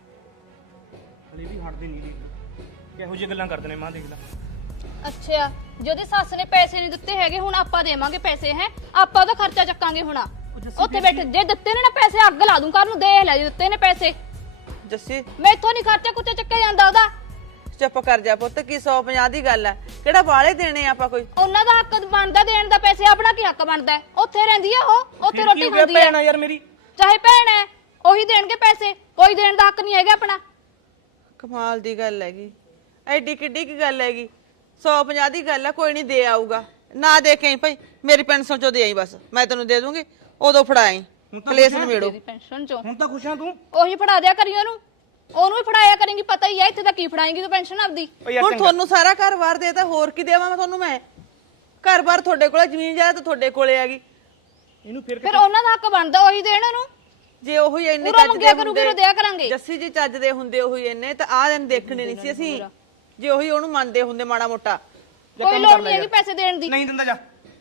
Speaker 7: ਹਲੇ ਵੀ ਹਟਦੇ ਨਹੀਂ। ਕਿਹੋ ਜਿਹੀ ਗੱਲਾਂ ਕਰਦੇ ਨੇ ਮਾਂ, ਦੇਖ ਲੈ।
Speaker 6: ਅੱਛਾ, ਜਿਹਦੀ ਸੱਸ ਨੇ ਪੈਸੇ ਨਹੀਂ ਦਿੱਤੇ ਹੈਗੇ, ਹੁਣ ਆਪਾਂ ਦੇਵਾਂਗੇ ਪੈਸੇ। ਹੈ ਆਪਾਂ ਉਹਦਾ ਖਰਚਾ ਚੱਕਾਂਗੇ। ਹੁਣ ਉੱਥੇ ਬੈਠੇ ਜੇ ਦਿੱਤੇ ਨੇ ਨਾ ਪੈਸੇ, ਅੱਗ ਲਾ ਦੂੰ ਘਰ ਨੂੰ। ਦੇਖ ਲੈ ਜੇ ਦਿੱਤੇ ਨੇ ਪੈਸੇ,
Speaker 5: ਜੱਸੀ,
Speaker 6: ਮੈਥੋਂ ਨਹੀਂ ਖਰਚਾ ਕੁੱਤੇ ਚੱਕਿਆ ਜਾਂਦਾ ਉਹਦਾ।
Speaker 5: ਚੁੱਪ ਕਰ ਜਾ ਪੁੱਤ, ਕੀ 150 ਦੀ ਗੱਲ ਹੈ, ਕਿਹੜਾ ਵਾਲੇ ਦੇਣੇ ਆਪਾਂ ਕੋਈ?
Speaker 6: ਉਹਨਾਂ ਦਾ ਹੱਕ ਬਣਦਾ ਦੇਣ ਦਾ ਪੈਸੇ, ਆਪਣਾ ਕੀ ਹੱਕ ਬਣਦਾ ਹੈ? ਉੱਥੇ ਰਹਿੰਦੀ ਆ ਉਹ, ਉੱਥੇ ਰੋਟੀ ਖਾਂਦੀ ਹੈ।
Speaker 7: ਭੈਣ ਆ ਯਾਰ ਮੇਰੀ।
Speaker 6: ਚਾਹੇ ਭੈਣ ਹੈ, ਉਹੀ ਦੇਣਗੇ ਪੈਸੇ, ਕੋਈ ਦੇਣ ਦਾ ਹੱਕ ਨਹੀਂ ਹੈਗਾ ਆਪਣਾ।
Speaker 5: ਕਮਾਲ ਦੀ ਗੱਲ ਹੈਗੀ, ਐਡੀ ਕਿੱਡੀ ਕੀ ਗੱਲ ਹੈਗੀ? 150 ਦੀ ਗੱਲ ਹੈ, ਕੋਈ ਨਹੀਂ ਦੇ ਆਊਗਾ। ਨਾ ਦੇ ਕੇ ਆਈ ਭਾਈ, ਮੇਰੀ ਪੈਨਸ਼ਨ ਚੋਂ ਦੇ ਆਈ, ਬਸ ਮੈਂ ਤੈਨੂੰ ਦੇ ਦੂੰਗੀ, ਉਦੋਂ ਫੜਾਈ ਕਲੇਸ਼ ਨਿਬੇੜੋ।
Speaker 6: ਤੇਰੀ ਪੈਨਸ਼ਨ ਚੋਂ
Speaker 7: ਹੁਣ ਤਾਂ ਖੁਸ਼ ਆ ਤੂੰ?
Speaker 6: ਉਹੀ ਫੜਾ ਦਿਆ ਕਰੀ ਉਹਨੂੰ ਹੀ ਫੜਾਇਆ ਕਰੇਂਗੀ। ਪਤਾ ਹੀ ਹੈ ਇੱਥੇ ਤਾਂ ਕੀ ਫੜਾਏਂਗੀ ਤੂੰ ਪੈਨਸ਼ਨ ਆਪਦੀ।
Speaker 7: ਓ ਯਾਰ
Speaker 5: ਹੁਣ
Speaker 7: ਚੰਗਾ।
Speaker 5: ਤੁਹਾਨੂੰ ਸਾਰਾ ਘਰ-ਬਾਰ ਦੇਤਾ, ਹੋਰ ਕੀ ਦੇਵਾਂ ਮੈਂ ਤੁਹਾਨੂੰ? ਮੈਂ ਘਰ-ਬਾਰ ਤੁਹਾਡੇ ਕੋਲੇ, ਜ਼ਮੀਨ ਜਾਇਦਾਦ ਤੁਹਾਡੇ ਕੋਲੇ ਹੈਗੀ।
Speaker 7: ਇਹਨੂੰ ਫਿਰ
Speaker 6: ਫਿਰ ਉਹਨਾਂ ਦਾ ਹੱਕ ਬਣਦਾ ਉਹੀ ਦੇਣ ਉਹਨੂੰ।
Speaker 5: ਜੇ ਉਹੀ ਇੰਨੇ
Speaker 6: ਪੂਰਾ
Speaker 5: ਚੱਜ
Speaker 6: ਮੰਗਿਆ
Speaker 5: ਦੇ
Speaker 6: ਕਰੂਗੀ, ਦਿਆ ਕਰਾਂਗੇ।
Speaker 5: ਜੱਸੀ ਜੀ ਚੱਜ ਦੇ ਹੁੰਦੇ ਉਹੀ ਇੰਨੇ, ਤਾਂ ਆਹ ਦਿਨ ਦੇਖਣੇ ਨਹੀਂ ਸੀ ਅਸੀਂ, ਜੇ ਉਹੀ ਉਹਨੂੰ ਮੰਨਦੇ ਹੁੰਦੇ ਮਾੜਾ ਮੋਟਾ।
Speaker 6: ਕੋਈ ਲੋੜ ਨਹੀਂ ਹੈਗੀ ਪੈਸੇ ਦੇਣ ਦੀ।
Speaker 7: ਨਹੀਂ ਦਿੰਦਾ ਜਾ।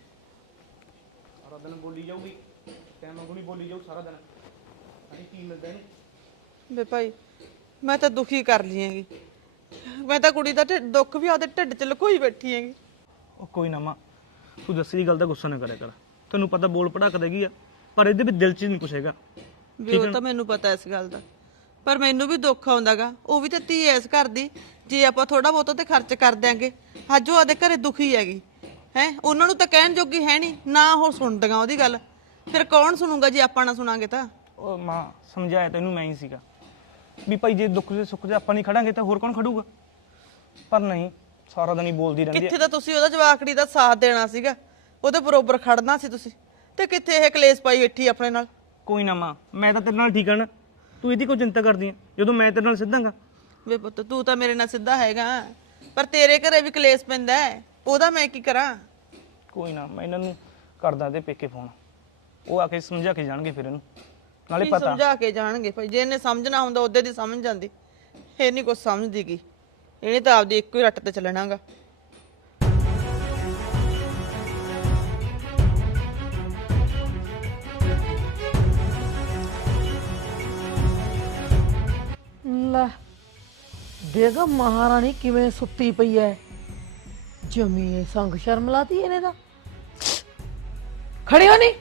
Speaker 7: ਸਾਰਾ ਦਿਨ ਬੋਲੀ ਜਾਊਗੀ, ਟਾਈਮ ਵਾਂਗੂ ਨਹੀਂ ਬੋਲੀ ਜਾਊ ਸਾਰਾ ਦਿਨ। ਅਰੇ ਕੀ ਮਿਲਦਾ ਇਹਨੂੰ?
Speaker 5: ਵੇ ਭਾਈ ਮੈਂ ਤਾਂ ਦੁਖੀ ਕਰ ਲਈ ਹੈਗੀ, ਮੈਂ ਤਾਂ ਕੁੜੀ ਦਾ ਦੁੱਖ ਵੀ ਉਹਦੇ ਢਿੱਡ 'ਚ ਲੁਕੋਈ ਬੈਠੀ ਹੈਗੀ।
Speaker 7: ਉਹ ਕੋਈ ਨਾ ਮਾਂ, ਤੂੰ ਜੱਸੀ ਦੀ ਗੱਲ ਦਾ ਗੁੱਸਾ ਨਾ ਕਰਿਆ ਕਰ। ਤੈਨੂੰ ਪਤਾ ਬੋਲ ਭੜਕ ਦੇਗੀ ਆ, ਪਰ ਇਹਦੇ ਵਿੱਚ ਦਿਲ 'ਚ ਨਹੀਂ ਕੁਛ ਹੈਗਾ।
Speaker 5: ਵੀ ਉਹ ਤਾਂ ਮੈਨੂੰ ਪਤਾ ਇਸ ਗੱਲ ਦਾ, ਪਰ ਮੈਨੂੰ ਵੀ ਦੁੱਖ ਆਉਂਦਾਗਾ। ਉਹ ਵੀ ਤਾਂ ਧੀ ਐ ਇਸ ਘਰ ਦੀ, ਜੇ ਆਪਾਂ ਥੋੜਾ ਬਹੁਤਾ ਤੇ ਖਰਚ ਕਰ ਦਿਆਂਗੇ। ਅੱਜ ਉਹ ਆਦੇ ਘਰੇ ਦੁਖੀ ਹੈਗੀ ਹੈ, ਉਹਨਾਂ ਨੂੰ ਤਾਂ ਕਹਿਣ ਜੋਗੀ ਹੈ ਨਹੀਂ ਨਾ, ਉਹ ਸੁਣਦੀਆਂ ਉਹਦੀ ਗੱਲ। ਫਿਰ ਕੌਣ ਸੁਣੂਗਾ ਜੇ ਆਪਾਂ ਨਾ ਸੁਣਾਂਗੇ ਤਾਂ?
Speaker 7: ਉਹ ਮਾਂ ਸਮਝਾਇਆ ਤੈਨੂੰ ਮੈਂ ਹੀ ਸੀਗਾ ਵੀ ਭਾਈ ਜੇ ਦੁੱਖ ਦੇ ਸੁੱਖ 'ਚ ਆਪਾਂ ਨਹੀਂ ਖੜਾਂਗੇ ਤਾਂ ਹੋਰ ਕੌਣ ਖੜੂਗਾ? ਪਰ ਨਹੀਂ, ਸਾਰਾ ਦਿਨ ਹੀ ਬੋਲਦੀ ਰਹਿੰਦੀ
Speaker 5: ਕਿੱਥੇ ਤਾਂ ਤੁਸੀਂ ਉਹਦਾ ਜਵਾਕੜੀ ਦਾ ਸਾਥ ਦੇਣਾ ਸੀਗਾ, ਉਹਦੇ ਬਰੋਬਰ ਖੜਨਾ ਸੀ ਤੁਸੀਂ, ਤੇ ਕਿੱਥੇ ਇਹ ਕਲੇਸ਼ ਪਾਈ ਬੈਠੀ ਆਪਣੇ ਨਾਲ।
Speaker 7: ਕੋਈ ਨਾ ਮਾਂ, ਮੈਂ ਤਾਂ ਤੇਰੇ ਨਾਲ ਠੀਕ ਆ ਨਾ, ਤੂੰ ਇਹਦੀ ਕੋਈ ਚਿੰਤਾ ਕਰਦੀ ਆ ਜਦੋਂ ਮੈਂ ਤੇਰੇ ਨਾਲ ਸਿੱਧਾਂਗਾ।
Speaker 5: ਵੇ ਪੁੱਤ ਤੂੰ ਤਾਂ ਮੇਰੇ ਨਾਲ ਸਿੱਧਾ ਹੈਗਾ, ਪਰ ਤੇਰੇ ਘਰੇ ਵੀ ਕਲੇਸ਼ ਪੈਂਦਾ ਹੈ, ਉਹਦਾ ਮੈਂ ਕੀ ਕਰਾਂ?
Speaker 7: ਕੋਈ ਨਾ, ਮੈਂ ਇਹਨਾਂ ਨੂੰ ਕਰਦਾ ਤੇ ਪੇਕੇ ਫੋਨ, ਉਹ ਆ ਕੇ ਸਮਝਾ ਕੇ ਜਾਣਗੇ ਫਿਰ ਇਹਨੂੰ। ਨਾਲੇ
Speaker 5: ਕੀ
Speaker 7: ਪਤਾ
Speaker 5: ਸਮਝਾ ਕੇ ਜਾਣਗੇ ਭਾਈ, ਜੇ ਇਹਨੇ ਸਮਝਣਾ ਹੁੰਦਾ ਉਹਦੇ ਦੀ ਸਮਝ ਜਾਂਦੀ, ਇਹ ਨਹੀਂ ਕੁਝ ਸਮਝਦੀ ਗੀ, ਇਹਨੇ ਤਾਂ ਆਪਦੀ ਇੱਕੋ ਹੀ ਰੱਟ ਤੇ ਚੱਲਣਾਗਾ।
Speaker 3: ਲੈ ਦੇਖ ਮਹਾਰਾਣੀ ਕਿਵੇਂ ਸੁੱਤੀ ਪਈ ਐ, ਜਮੀ ਸੰਗ ਸ਼ਰਮ ਲਾਤੀ ਇਹਨੇ ਤਾਂ। ਖੜੀ ਹੋ ਨੀ।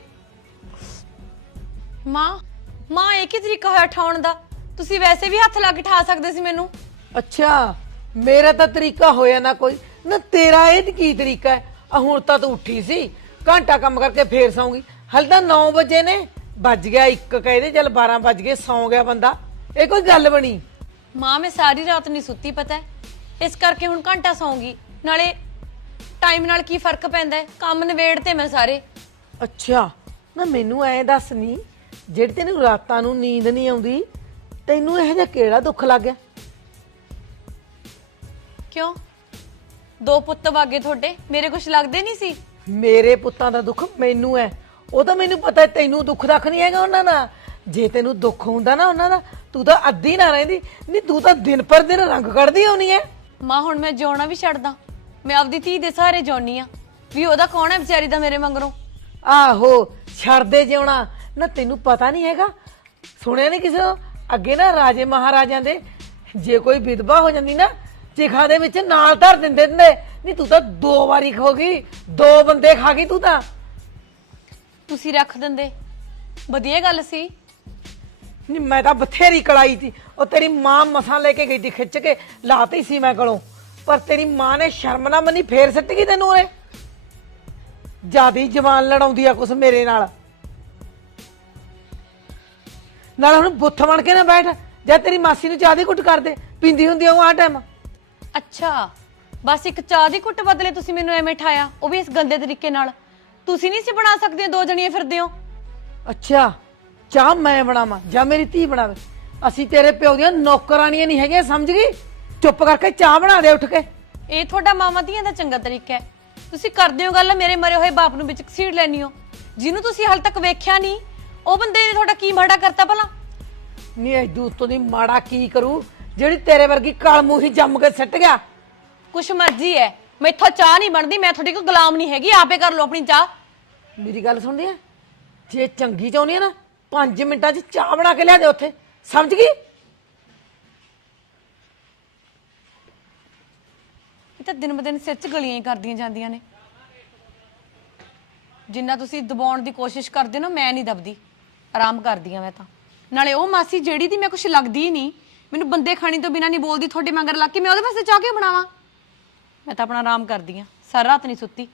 Speaker 2: ਮਾਂ ਇਹ ਕੀ ਤਰੀਕਾ ਹੋਇਆ ਠਾਉਣ ਦਾ? ਤੁਸੀਂ ਵੈਸੇ ਵੀ ਹੱਥ ਲਾ ਕੇ ਠਾ ਸਕਦੇ ਸੀ ਮੈਨੂੰ।
Speaker 3: ਅੱਛਾ ਮੇਰਾ ਤਾਂ ਤਰੀਕਾ ਹੋਇਆ ਨਾ ਕੋਈ ਨਾ, ਤੇਰਾ ਇਹ ਕੀ ਤਰੀਕਾ ਹੈ? ਆ ਹੁਣ ਤਾਂ ਤੂੰ ਉੱਠੀ ਸੀ, ਘੰਟਾ ਕੰਮ ਕਰਕੇ ਫੇਰ ਸੌਂਗੀ। ਹਲ ਤਾਂ 9 ਵਜੇ ਨੇ, ਵੱਜ ਗਿਆ 1, ਕਹਿੰਦੇ ਚੱਲ 12 ਵੱਜ ਗਏ, ਸੌਂ ਗਿਆ ਬੰਦਾ, ਇਹ ਕੋਈ ਗੱਲ ਬਣੀ?
Speaker 2: ਮਾਂ ਮੈਂ ਸਾਰੀ ਰਾਤ ਨਹੀਂ ਸੁੱਤੀ, ਪਤਾ ਹੈ, ਇਸ ਕਰਕੇ ਹੁਣ ਘੰਟਾ ਸੌਂਗੀ। ਨਾਲੇ ਟਾਈਮ ਨਾਲ ਕੀ ਫਰਕ ਪੈਂਦਾ ਹੈ, ਕੰਮ ਨਿਬੇੜ ਤੇ ਮੈਂ ਸਾਰੇ।
Speaker 3: ਅੱਛਾ ਨਾ ਮੈਨੂੰ ਐਂ ਦੱਸ ਨੀ, ਜਿਹੜੀ ਤੈਨੂੰ ਰਾਤਾਂ ਨੂੰ ਨੀਂਦ ਨਹੀਂ ਆਉਂਦੀ, ਤੈਨੂੰ ਇਹੋ ਜਿਹਾ ਕਿਹੜਾ ਦੁੱਖ ਲੱਗ ਗਿਆ?
Speaker 2: ਕਿਉਂ? 2 ਪੁੱਤ ਵਾਗੇ ਤੁਹਾਡੇ, ਮੇਰੇ ਕੁਝ ਲੱਗਦੇ ਨਹੀਂ ਸੀ?
Speaker 3: ਮੇਰੇ ਪੁੱਤਾਂ ਦਾ ਦੁੱਖ ਮੈਨੂੰ ਹੈ, ਉਹ ਤਾਂ ਮੈਨੂੰ ਪਤਾ, ਤੈਨੂੰ ਦੁੱਖ ਦੱਖ ਨਹੀਂ ਹੈਗਾ ਉਹਨਾਂ ਦਾ। ਜੇ ਤੈਨੂੰ ਦੁੱਖ ਹੁੰਦਾ ਨਾ ਉਹਨਾਂ ਦਾ, ਤੂੰ ਤਾਂ ਅੱਧੀ ਨਾ ਰਹਿੰਦੀ, ਨਹੀਂ ਤੂੰ ਤਾਂ ਦਿਨ ਪਰ ਦਿਨ ਰੰਗ ਕੱਢਦੀ ਹੋਣੀ ਹੈ।
Speaker 2: ਮਾਂ ਹੁਣ ਮੈਂ ਜਿਉਣਾ ਵੀ ਛੱਡਦਾ, ਮੈਂ ਆਪਦੀ ਧੀ ਦੇ ਸਹਾਰੇ ਜਿਉਣੀ ਆ, ਵੀ ਉਹਦਾ ਕੌਣ ਹੈ ਵਿਚਾਰੀ ਦਾ ਮੇਰੇ ਮਗਰੋਂ।
Speaker 3: ਆਹੋ ਛੱਡ ਦੇ ਜਿਉਣਾ ਨਾ, ਤੈਨੂੰ ਪਤਾ ਨਹੀਂ ਹੈਗਾ, ਸੁਣਿਆ ਨਹੀਂ ਕਿਸੇ ਨੂੰ? ਅੱਗੇ ਨਾ ਰਾਜੇ ਮਹਾਰਾਜਾਂ ਦੇ ਜੇ ਕੋਈ ਵਿਧਵਾ ਹੋ ਜਾਂਦੀ ਨਾ, ਚਿਖਾ ਦੇ ਵਿੱਚ ਨਾਲ ਧਰ ਦਿੰਦੇ ਨੇ। ਨਹੀਂ ਤੂੰ ਤਾਂ 2 ਵਾਰੀ ਖੋ ਗਈ, 2 ਬੰਦੇ ਖਾ ਗਈ ਤੂੰ ਤਾਂ।
Speaker 2: ਤੁਸੀਂ ਰੱਖ ਦਿੰਦੇ, ਵਧੀਆ ਗੱਲ ਸੀ।
Speaker 3: ਨਹੀਂ ਮੈਂ ਤਾਂ ਬਥੇਰੀ ਕੜਾਈ ਸੀ, ਉਹ ਤੇਰੀ ਮਾਂ ਮਸਾਂ ਲੈ ਕੇ ਗਈ ਸੀ, ਖਿੱਚ ਕੇ ਲਾਤੀ ਸੀ ਮੈਂ ਕੋਲੋਂ, ਪਰ ਤੇਰੀ ਮਾਂ ਨੇ ਸ਼ਰਮ ਨਾ ਮੰਨੀ, ਫੇਰ ਸਿੱਟ ਗਈ ਤੈਨੂੰ। ਇਹ ਜਿਆਦੀ ਜਵਾਨ ਲੜਾਉਂਦੀ ਆ ਕੁਛ ਮੇਰੇ ਨਾਲ ਹੁਣ ਬੁੱਥ ਬਣ ਕੇ ਨਾ ਬੈਠ, ਜਾਂ ਤੇਰੀ ਮਾਸੀ ਨੂੰ ਚਾਹ ਦੀ ਘੁੱਟ ਕਰ ਦੇ, ਪੀਂਦੀ ਹੁੰਦੀ ਉਹ ਆ ਟਾਈਮ।
Speaker 2: ਅੱਛਾ ਬਸ ਇੱਕ ਚਾਹ ਦੀ ਘੁੱਟ ਬਦਲੇ ਤੁਸੀਂ ਮੈਨੂੰ ਐਵੇਂ ਠਾਇਆ, ਉਹ ਵੀ ਇਸ ਗੰਦੇ ਤਰੀਕੇ ਨਾਲ। ਤੁਸੀਂ ਨਹੀਂ ਸੀ ਬਣਾ ਸਕਦੇ, 2 ਜਣੀਆਂ ਫਿਰਦੇ ਹੋ।
Speaker 3: ਅੱਛਾ ਚਾਹ ਮੈਂ ਬਣਾਵਾਂ ਜਾਂ ਮੇਰੀ ਧੀ ਬਣਾਵੇ? ਅਸੀਂ ਤੇਰੇ ਪਿਓ ਦੀਆਂ ਨੌਕਰਾਨੀਆਂ ਨਹੀਂ ਹੈਗੀਆਂ, ਸਮਝ ਗਈ? ਚੁੱਪ ਕਰਕੇ ਚਾਹ ਬਣਾ ਦੇ ਉੱਠ ਕੇ।
Speaker 2: ਇਹ ਤੁਹਾਡਾ ਮਾਮਾ ਧੀਆਂ ਦਾ ਚੰਗਾ ਤਰੀਕਾ ਹੈ। ਤੁਸੀਂ ਕਰਦੇ ਹੋ ਗੱਲ ਮੇਰੇ ਮਰੇ ਹੋਏ ਬਾਪ ਨੂੰ ਵਿੱਚ ਘਸੀੜ ਲੈਣੀ ਹੋ, ਜਿਹਨੂੰ ਤੁਸੀਂ ਹਾਲ ਤੱਕ ਵੇਖਿਆ ਨਹੀਂ। ਉਹ ਬੰਦੇ ਨੇ ਤੁਹਾਡਾ ਕੀ ਮਾੜਾ ਕਰਤਾ ਭਲਾ?
Speaker 3: ਨਹੀਂ ਐਦੂ ਉੱਤੋਂ ਦੀ ਮਾੜਾ ਕੀ ਕਰੂ, ਜਿਹੜੀ ਤੇਰੇ ਵਰਗੀ ਕਾਲ ਮੂੰਹੀ ਜੰਮ ਕੇ ਸਿੱਟ ਗਿਆ।
Speaker 2: ਕੁਛ ਮਰਜ਼ੀ ਹੈ, ਮੈਥੋਂ ਚਾਹ ਨਹੀਂ ਬਣਦੀ, ਮੈਂ ਤੁਹਾਡੀ ਕੋਈ ਗੁਲਾਮ ਨਹੀਂ ਹੈਗੀ, ਆਪੇ ਕਰ ਲਓ ਆਪਣੀ ਚਾਹ।
Speaker 3: ਮੇਰੀ ਗੱਲ ਸੁਣਦੀ ਆ, ਜੇ ਚੰਗੀ ਚਾਹੁੰਦੀ ਆ ਨਾ 5 ਮਿੰਟਾਂ 'ਚ ਚਾਹ ਬਣਾ ਕੇ ਲਿਆ ਦੇ ਉੱਥੇ, ਸਮਝ ਗਈ?
Speaker 2: ਇਹ ਤਾਂ ਦਿਨ ਬ ਦਿਨ ਸਿਰ 'ਚ ਗਲੀਆਂ ਹੀ ਕਰਦੀਆਂ ਜਾਂਦੀਆਂ ਨੇ। ਜਿੰਨਾ ਤੁਸੀਂ ਦਬਾਉਣ ਦੀ ਕੋਸ਼ਿਸ਼ ਕਰਦੇ ਹੋ ਨਾ, ਮੈਂ ਨਹੀਂ ਦਬਦੀ, ਆਰਾਮ ਕਰਦੀ ਆ ਮੈਂ ਤਾਂ। ਨਾਲੇ ਉਹ ਮਾਸੀ ਜਿਹੜੀ ਦੀ ਮੈਂ ਕੁਛ ਲੱਗਦੀ ਨਹੀਂ, ਮੈਨੂੰ ਬੰਦੇ ਖਾਣੀ ਤੋਂ ਬਿਨਾਂ ਨਹੀਂ ਬੋਲਦੀ, ਤੁਹਾਡੇ ਮਗਰ ਲੱਗ ਕੇ ਮੈਂ ਉਹਦੇ ਵਾਸਤੇ ਚਾਹ ਕਿਉਂ ਬਣਾਵਾਂ? ਮੈਂ ਤਾਂ ਆਪਣਾ ਆਰਾਮ ਕਰਦੀ ਆ, ਸਾਰੀ ਰਾਤ ਨਹੀਂ ਸੁੱਤੀ।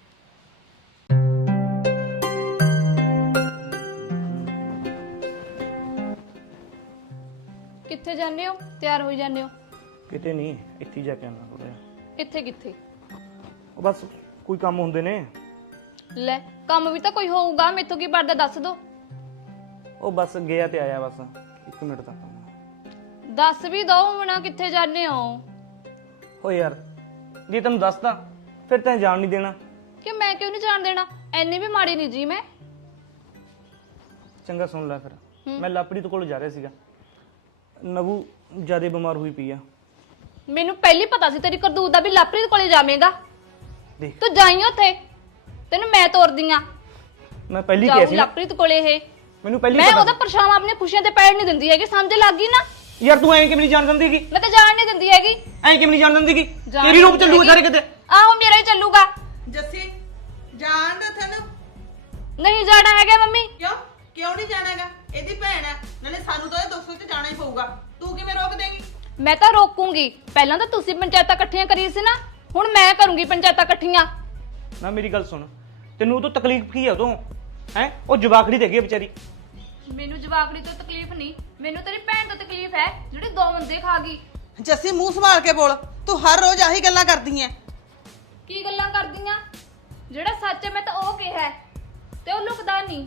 Speaker 6: ਕਿੱਥੇ ਜਾਂਦੇ ਹੋ? ਤਿਆਰ ਹੋਈ ਜਾਂਦੇ ਹੋ?
Speaker 7: ਕਿਤੇ ਨਹੀਂ, ਇੱਥੇ ਹੀ ਜਾ ਕੇ ਆਉਣਾ ਥੋੜਾ ਜਿਹਾ।
Speaker 6: ਇੱਥੇ ਕਿੱਥੇ?
Speaker 7: ਉਹ ਬਸ ਕੋਈ ਕੰਮ ਹੁੰਦੇ ਨੇ।
Speaker 6: ਲੈ ਕੰਮ ਵੀ ਤਾਂ ਕੋਈ ਹੋਊਗਾ, ਮੈਥੋਂ ਕੀ ਪੜਦਾ ਦੱਸ ਦੋ।
Speaker 7: ਉਹ ਬਸ ਗਿਆ ਤੇ ਆਇਆ, ਬਸ 1 ਮਿੰਟ ਤੱਕ।
Speaker 6: ਦੱਸ ਵੀ ਦੋ ਹੁਣ ਕਿੱਥੇ ਜਾਂਦੇ ਹੋ?
Speaker 7: ਓ ਯਾਰ ਜੇ ਤੈਨੂੰ ਦੱਸਦਾ ਫਿਰ ਤੈਂ ਜਾਣ ਨਹੀਂ ਦੇਣਾ।
Speaker 6: ਕਿ ਮੈਂ ਕਿਉਂ ਨਹੀਂ ਜਾਣ ਦੇਣਾ? ਐਨੀ ਵੀ ਮਾੜੀ ਨਹੀਂ ਜੀ ਮੈਂ।
Speaker 7: ਚੰਗਾ ਸੁਣ ਲੈ ਫਿਰ, ਮੈਂ ਲਾਪਰੀ ਕੋਲ ਜਾ ਰਿਹਾ ਸੀਗਾ। ਨਵੂ ਜਿਆਦਾ ਬਿਮਾਰ ਹੋਈ ਪਈ ਆ।
Speaker 6: ਮੈਨੂੰ ਪਹਿਲੀ ਪਤਾ ਸੀ ਤੇਰੀ ਕਰਤੂਤ ਦਾ ਵੀ ਲਾਪਰੀਤ ਕੋਲੇ ਜਾਵੇਂਗਾ।
Speaker 7: ਦੇਖ
Speaker 6: ਤੂੰ ਜਾਈ ਉੱਥੇ, ਤੈਨੂੰ ਮੈਂ ਤੋਰਦੀ ਆ।
Speaker 7: ਮੈਂ ਪਹਿਲੀ ਕਿਹਾ ਸੀ ਨਾ,
Speaker 6: ਲਾਪਰੀਤ ਕੋਲੇ ਇਹ
Speaker 7: ਮੈਨੂੰ ਪਹਿਲੀ
Speaker 6: ਮੈਂ
Speaker 7: ਪਤਾ
Speaker 6: ਉਹਦਾ ਪਰਛਾਵਾਂ ਆਪਣੀਆਂ ਖੁਸ਼ੀਆਂ ਤੇ ਪੈਰ ਨਹੀਂ ਦਿੰਦੀ ਹੈਗੀ, ਸਮਝ ਲੱਗ ਗਈ ਨਾ?
Speaker 7: ਯਾਰ ਤੂੰ ਐਂ ਕਿਵੇਂ ਨਹੀਂ ਜਾਣ ਦਿੰਦੀਗੀ?
Speaker 6: ਮੈਂ ਤਾਂ ਜਾਣ ਨਹੀਂ ਦਿੰਦੀ ਹੈਗੀ।
Speaker 7: ਐਂ ਕਿਵੇਂ ਨਹੀਂ ਜਾਣ ਦਿੰਦੀਗੀ?
Speaker 6: ਜਾਣ
Speaker 7: ਤੇਰੀ ਰੂਪ
Speaker 6: ਨਹੀਂ
Speaker 7: ਚੱਲੂਗਾ ਸਾਰੇ
Speaker 6: ਹੈਗੀ।
Speaker 7: ਕਿਤੇ।
Speaker 6: ਆਹੋ ਮੇਰਾ ਹੀ ਚੱਲੂਗਾ।
Speaker 5: ਜੱਸੀ ਜਾਣ ਦੇ ਤੈਨੂੰ।
Speaker 6: ਨਹੀਂ ਜਾਣਾ ਹੈਗਾ ਮੰਮੀ।
Speaker 5: ਕਿਉਂ ਨਹੀਂ ਜਾਣਾਗਾ? ਇਹਦੀ ਭੈਣ ਹੈ, ਨਾਲੇ ਸਾਨੂੰ ਤਾਂ ਇਹ ਦੁੱਖ ਵਿੱਚ ਜਾਣਾ ਹੀ ਪਊਗਾ। ਤੂੰ ਕਿਵੇਂ ਰੋਕ ਦੇਂਗੀ?
Speaker 6: ਮੈਂ ਤਾਂ ਰੋਕੂੰਗੀ। ਪਹਿਲਾਂ ਤਾਂ ਤੁਸੀਂ ਪੰਚਾਇਤਾਂ ਇਕੱਠੀਆਂ ਕਰੀ ਸੀ ਨਾ, ਹੁਣ ਮੈਂ ਕਰੂੰਗੀ ਪੰਚਾਇਤਾਂ ਇਕੱਠੀਆਂ।
Speaker 7: ਨਾ ਮੇਰੀ ਗੱਲ ਸੁਣ, ਤੈਨੂੰ ਉਹ ਤੋਂ ਤਕਲੀਫ ਕੀ ਆ ਉਦੋਂ? ਹੈ ਉਹ ਜਵਾਕੜੀ ਦੇ ਗਈ ਵਿਚਾਰੀ।
Speaker 6: ਮੈਨੂੰ ਜਵਾਕੜੀ ਤੋਂ ਤਕਲੀਫ ਨਹੀਂ, ਮੈਨੂੰ ਤੇਰੀ ਭੈਣ ਤੋਂ ਤਕਲੀਫ ਹੈ ਜਿਹੜੀ 2 ਬੰਦੇ ਖਾ ਗਈ।
Speaker 5: ਜੱਸੀ ਮੂੰਹ ਸੰਭਾਲ ਕੇ ਬੋਲ, ਤੂੰ ਹਰ ਰੋਜ਼ ਆਹੀ ਗੱਲਾਂ ਕਰਦੀ ਐ।
Speaker 6: ਕੀ ਗੱਲਾਂ ਕਰਦੀਆਂ? ਜਿਹੜਾ ਸੱਚ ਹੈ ਮੈਂ ਤਾਂ ਉਹ ਕਿਹਾ ਹੈ, ਤੇ ਉਹ ਲੁਕਦਾ ਨਹੀਂ।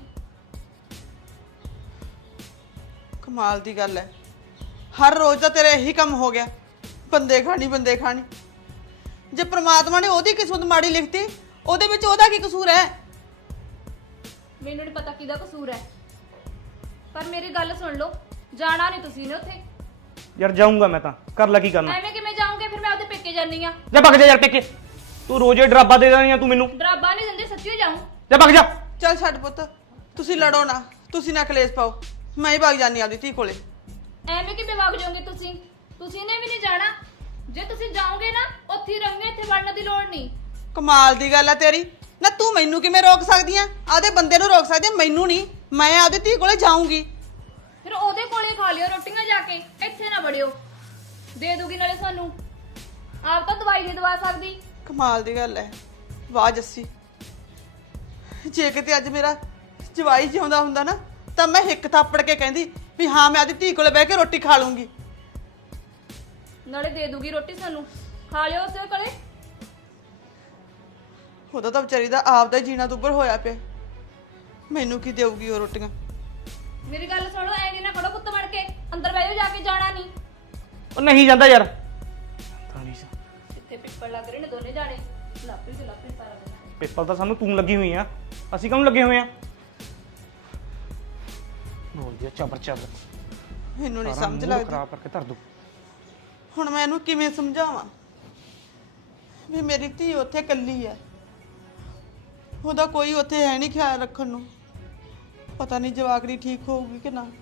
Speaker 5: ਕਮਾਲ ਦੀ ਗੱਲ ਐ, ਹਰ ਰੋਜ਼ ਦਾ ਤੇਰਾ ਇਹੀ ਕੰਮ ਹੋ ਗਿਆ, ਬੰਦੇ ਖਾਣੀ ਬੰਦੇ ਖਾਣੀ। ਜੇ ਪ੍ਰਮਾਤਮਾ ਨੇ ਉਹਦੀ ਕਿਸਮਤ ਮਾੜੀ ਲਿਖਤੀ, ਉਹਦੇ ਵਿੱਚ ਉਹਦਾ ਕੀ ਕਸੂਰ ਹੈ?
Speaker 6: ਮੈਨੂੰ ਨਹੀਂ ਪਤਾ ਕਿਹਦਾ ਕਸੂਰ ਹੈ, ਪਰ ਮੇਰੀ ਗੱਲ ਸੁਣ ਲਓ, ਜਾਣਾ ਨਹੀਂ ਤੁਸੀਂ ਨੇ ਉੱਥੇ।
Speaker 7: ਯਾਰ ਜਾਊਂਗਾ ਮੈਂ ਤਾਂ, ਕਰ ਲੈ ਕੀ ਕਰਨਾ।
Speaker 6: ਐਵੇਂ ਕਿਵੇਂ ਜਾਓਗੇ? ਫਿਰ ਮੈਂ ਉਹਦੇ ਪੇਕੇ ਜਾਨੀ ਆ।
Speaker 7: ਜਾ ਭੱਗ ਜਾ ਯਾਰ ਪੇਕੇ, ਤੂੰ ਰੋਜ਼ ਇਹ ਡਰਾਬਾ ਦੇ ਦੇਣੀ ਆ ਤੂੰ ਮੈਨੂੰ।
Speaker 6: ਡਰਾਬਾ ਨਹੀਂ ਦਿੰਦੀ, ਸੱਚੀ ਜਾਊਂ।
Speaker 7: ਜਾ ਭੱਗ ਜਾ।
Speaker 5: ਚੱਲ ਛੱਡ ਪੁੱਤ, ਤੁਸੀਂ ਲੜੋ ਨਾ, ਤੁਸੀਂ ਨਾ ਕਲੇਸ਼ ਪਾਓ, ਮੈਂ ਹੀ ਭੱਗ ਜਾਨੀ ਆਪਦੀ ਧੀ ਕੋਲੇ।
Speaker 6: ਐਵੇਂ ਕਿਵੇਂ ਵਗ ਜਾਓਗੇ ਤੁਸੀਂ? ਤੁਸੀਂ ਨੇ ਵੀ ਨਹੀਂ ਜਾਣਾ। ਜੇ ਤੁਸੀਂ ਜਾਓਗੇ ਨਾ, ਉੱਥੇ ਹੀ ਰਹੋਗੇ, ਇੱਥੇ ਵੜਨ ਦੀ ਲੋੜ ਨਹੀਂ।
Speaker 5: ਕਮਾਲ ਦੀ ਗੱਲ ਐ ਤੇਰੀ। ਨਾ ਤੂੰ ਮੈਨੂੰ ਕਿਵੇਂ ਰੋਕ ਸਕਦੀ ਆ? ਆਪਦੇ ਬੰਦੇ ਨੂੰ ਰੋਕ ਸਕਦੀ ਆ, ਮੈਨੂੰ ਨਹੀਂ। ਮੈਂ ਆਪਦੀ ਧੀ ਕੋਲੇ ਜਾਊਂਗੀ।
Speaker 6: ਫਿਰ ਉਹਦੇ ਕੋਲੇ ਖਾ ਲਿਓ ਰੋਟੀਆਂ ਜਾ ਕੇ, ਇੱਥੇ ਨਾ ਵੜਿਓ। ਦੇ ਦੂਗੀ ਨਾਲੇ ਸਾਨੂੰ, ਆਪ ਤਾਂ ਦਵਾਈ ਨਹੀਂ ਦਵਾ ਸਕਦੀ।
Speaker 5: ਕਮਾਲ ਦੀ ਗੱਲ ਐ। ਵਾਹ ਜੱਸੀ, ਜੇ ਕਿਤੇ ਅੱਜ ਮੇਰਾ ਜਵਾਈ ਜਿਉਂਦਾ ਹੁੰਦਾ ਨਾ, ਤਾਂ ਮੈਂ ਹਿੱਕ ਥਾਪੜ ਕੇ ਕਹਿੰਦੀ ਵੀ ਹਾਂ ਮੈਂ ਆਪਦੀ ਧੀ ਕੋਲੇ ਬਹਿ ਕੇ ਰੋਟੀ ਖਾ ਲੂੰਗੀ।
Speaker 6: ਨਾਲੇ ਦੇ ਦੂਗੀ ਰੋਟੀ ਸਾਨੂੰ, ਖਾ ਲਿਓ ਉਸੇ ਕੋਲੇ।
Speaker 5: ਉਹਦਾ ਤਾਂ ਵਿਚਾਰੀ ਦਾ ਆਪਦਾ ਹੀ ਜੀਣਾ ਦੁੱਬਰ ਹੋਇਆ ਪਿਆ, ਮੈਨੂੰ ਕੀ ਦੇਊਗੀ ਉਹ ਰੋਟੀਆਂ?
Speaker 6: ਮੇਰੀ ਗੱਲ ਸੁਣੋ, ਐ ਨਹੀਂ ਨਾ ਖੜੋ ਪੁੱਤ ਬਣ ਕੇ, ਅੰਦਰ ਬਹਿ ਜਾਓ ਜਾ ਕੇ, ਜਾਣਾ ਨਹੀਂ।
Speaker 7: ਉਹ ਨਹੀਂ ਜਾਂਦਾ ਯਾਰ।
Speaker 6: ਕਿੱਥੇ ਪਿੱਪਲ ਲੱਗ ਰਹੇ ਨੇ ਦੋਨੇ ਜਾਣੇ, ਲਾਪਰੀ ਤੇ ਲਾਪਰੀ ਸਾਰਾ ਦਿਨ।
Speaker 7: ਪੇਪਰ ਤਾਂ ਸਾਨੂੰ ਤੂੰ ਲੱਗੀ ਹੋਈ ਆ, ਅਸੀਂ ਕਾਹਨੂੰ ਲੱਗੇ ਹੋਏ ਆ? ਬੋਲ ਦਿਆ ਚਬਰ ਚਬਰ,
Speaker 5: ਮੈਨੂੰ ਨਹੀਂ ਸਮਝ ਲੱਗਦੀ।
Speaker 7: ਖਰਾਬ ਕਰਕੇ ਧਰ ਦੂ।
Speaker 5: ਹੁਣ ਮੈਂ ਇਹਨੂੰ ਕਿਵੇਂ ਸਮਝਾਵਾਂ ਵੀ ਮੇਰੀ ਧੀ ਉੱਥੇ ਇਕੱਲੀ ਹੈ, ਉਹਦਾ ਕੋਈ ਉੱਥੇ ਹੈ ਨਹੀਂ ਖਿਆਲ ਰੱਖਣ ਨੂੰ। ਪਤਾ ਨਹੀਂ ਜਵਾਕੜੀ ਠੀਕ ਹੋਊਗੀ ਕਿ ਨਾ।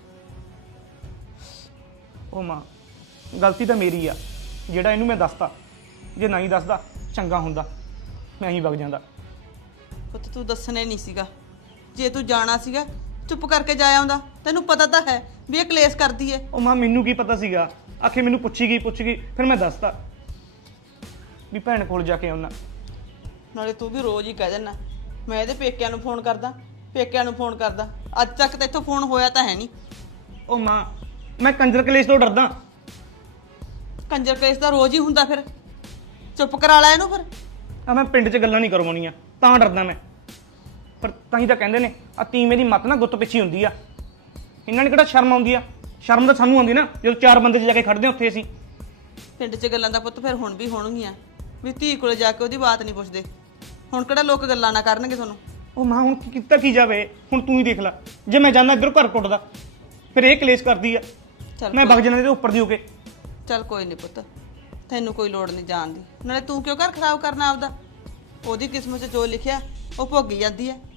Speaker 7: ਉਹ ਮਾਂ, ਗਲਤੀ ਤਾਂ ਮੇਰੀ ਆ ਜਿਹੜਾ ਇਹਨੂੰ ਮੈਂ ਦੱਸਤਾ। ਜੇ ਨਹੀਂ ਦੱਸਦਾ ਚੰਗਾ ਹੁੰਦਾ, ਮੈਂ ਹੀ ਵਗ ਜਾਂਦਾ।
Speaker 5: ਪੁੱਤ ਤੂੰ ਦੱਸਣੇ ਨਹੀਂ ਸੀਗਾ, ਜੇ ਤੂੰ ਜਾਣਾ ਸੀਗਾ ਚੁੱਪ ਕਰਕੇ ਜਾ ਆਉਂਦਾ। ਤੈਨੂੰ ਪਤਾ ਤਾਂ ਹੈ ਵੀ ਇਹ ਕਲੇਸ਼ ਕਰਦੀ ਹੈ।
Speaker 7: ਉਹ ਮਾਂ ਮੈਨੂੰ ਕੀ ਪਤਾ ਸੀਗਾ, ਆਖੇ ਮੈਨੂੰ ਪੁੱਛੀ ਗਈ ਫਿਰ ਮੈਂ ਦੱਸਤਾ ਵੀ ਭੈਣ ਕੋਲ ਜਾ ਕੇ ਆਉਣਾ।
Speaker 5: ਨਾਲੇ ਤੂੰ ਵੀ ਰੋਜ਼ ਹੀ ਕਹਿ ਦਿੰਦਾ ਮੈਂ ਇਹਦੇ ਪੇਕਿਆਂ ਨੂੰ ਫੋਨ ਕਰਦਾ, ਪੇਕਿਆਂ ਨੂੰ ਫੋਨ ਕਰਦਾ। ਅੱਜ ਤੱਕ ਤਾਂ ਇੱਥੋਂ ਫੋਨ ਹੋਇਆ ਤਾਂ ਹੈ ਨਹੀਂ।
Speaker 7: ਉਹ ਮਾਂ, ਮੈਂ ਕੰਜਰ ਕਲੇਸ਼ ਤੋਂ ਡਰਦਾ।
Speaker 5: ਕੰਜਰ ਕਲੇਸ਼ ਤਾਂ ਰੋਜ਼ ਹੀ ਹੁੰਦਾ, ਫਿਰ ਚੁੱਪ ਕਰਾ ਲੈ ਇਹਨੂੰ। ਫਿਰ
Speaker 7: ਆ ਮੈਂ ਪਿੰਡ 'ਚ ਗੱਲਾਂ ਨਹੀਂ ਕਰਵਾਉਣੀਆਂ ਤਾਂ ਡਰਦਾ ਮੈਂ। ਪਰ ਤਾਂ ਹੀ ਤਾਂ ਕਹਿੰਦੇ ਨੇ ਆ ਤੀਵੇਂ ਦੀ ਮੱਤ ਨਾ ਗੁੱਤ ਪਿੱਛੇ ਹੁੰਦੀ ਆ। ਇਹਨਾਂ ਨੇ ਕਿਹੜਾ ਸ਼ਰਮ ਆਉਂਦੀ ਆ? ਸ਼ਰਮ ਤਾਂ ਸਾਨੂੰ ਆਉਂਦੀ ਨਾ ਜਦੋਂ 4 ਬੰਦੇ 'ਚ ਜਾ ਕੇ ਖੜਦੇ ਆ ਉੱਥੇ ਅਸੀਂ।
Speaker 5: ਪਿੰਡ 'ਚ ਗੱਲਾਂ ਦਾ ਪੁੱਤ ਫਿਰ ਹੁਣ ਵੀ ਹੋਣਗੀਆਂ ਵੀ ਧੀ ਕੋਲੇ ਜਾ ਕੇ ਉਹਦੀ ਬਾਤ ਨਹੀਂ ਪੁੱਛਦੇ। ਹੁਣ ਕਿਹੜਾ ਲੋਕ ਗੱਲਾਂ ਨਾ ਕਰਨਗੇ ਤੁਹਾਨੂੰ।
Speaker 7: ਉਹ ਮਾਂ ਹੁਣ ਕੀਤਾ ਕੀ ਜਾਵੇ? ਹੁਣ ਤੂੰ ਹੀ ਦੇਖ ਲੈ, ਜੇ ਮੈਂ ਜਾਂਦਾ ਇੱਧਰੋਂ ਘਰ ਟੁੱਟਦਾ, ਫਿਰ ਇਹ ਕਲੇਸ਼ ਕਰਦੀ ਆ।
Speaker 5: ਚੱਲ
Speaker 7: ਮੈਂ ਵਗ ਜਾਣਾ ਇਹਦੇ ਉੱਪਰ ਦੀ ਹੋ ਕੇ।
Speaker 5: ਚੱਲ ਕੋਈ ਨਹੀਂ ਪੁੱਤ, ਤੈਨੂੰ ਕੋਈ ਲੋੜ ਨਹੀਂ ਜਾਣ ਦੀ। ਨਾਲੇ ਤੂੰ ਕਿਉਂ ਘਰ ਖਰਾਬ ਕਰਨਾ ਆਪਦਾ? ਉਹਦੀ ਕਿਸਮਤ 'ਚ ਜੋ ਲਿਖਿਆ ਉਹ ਭੋਗੀ ਜਾਂਦੀ ਹੈ।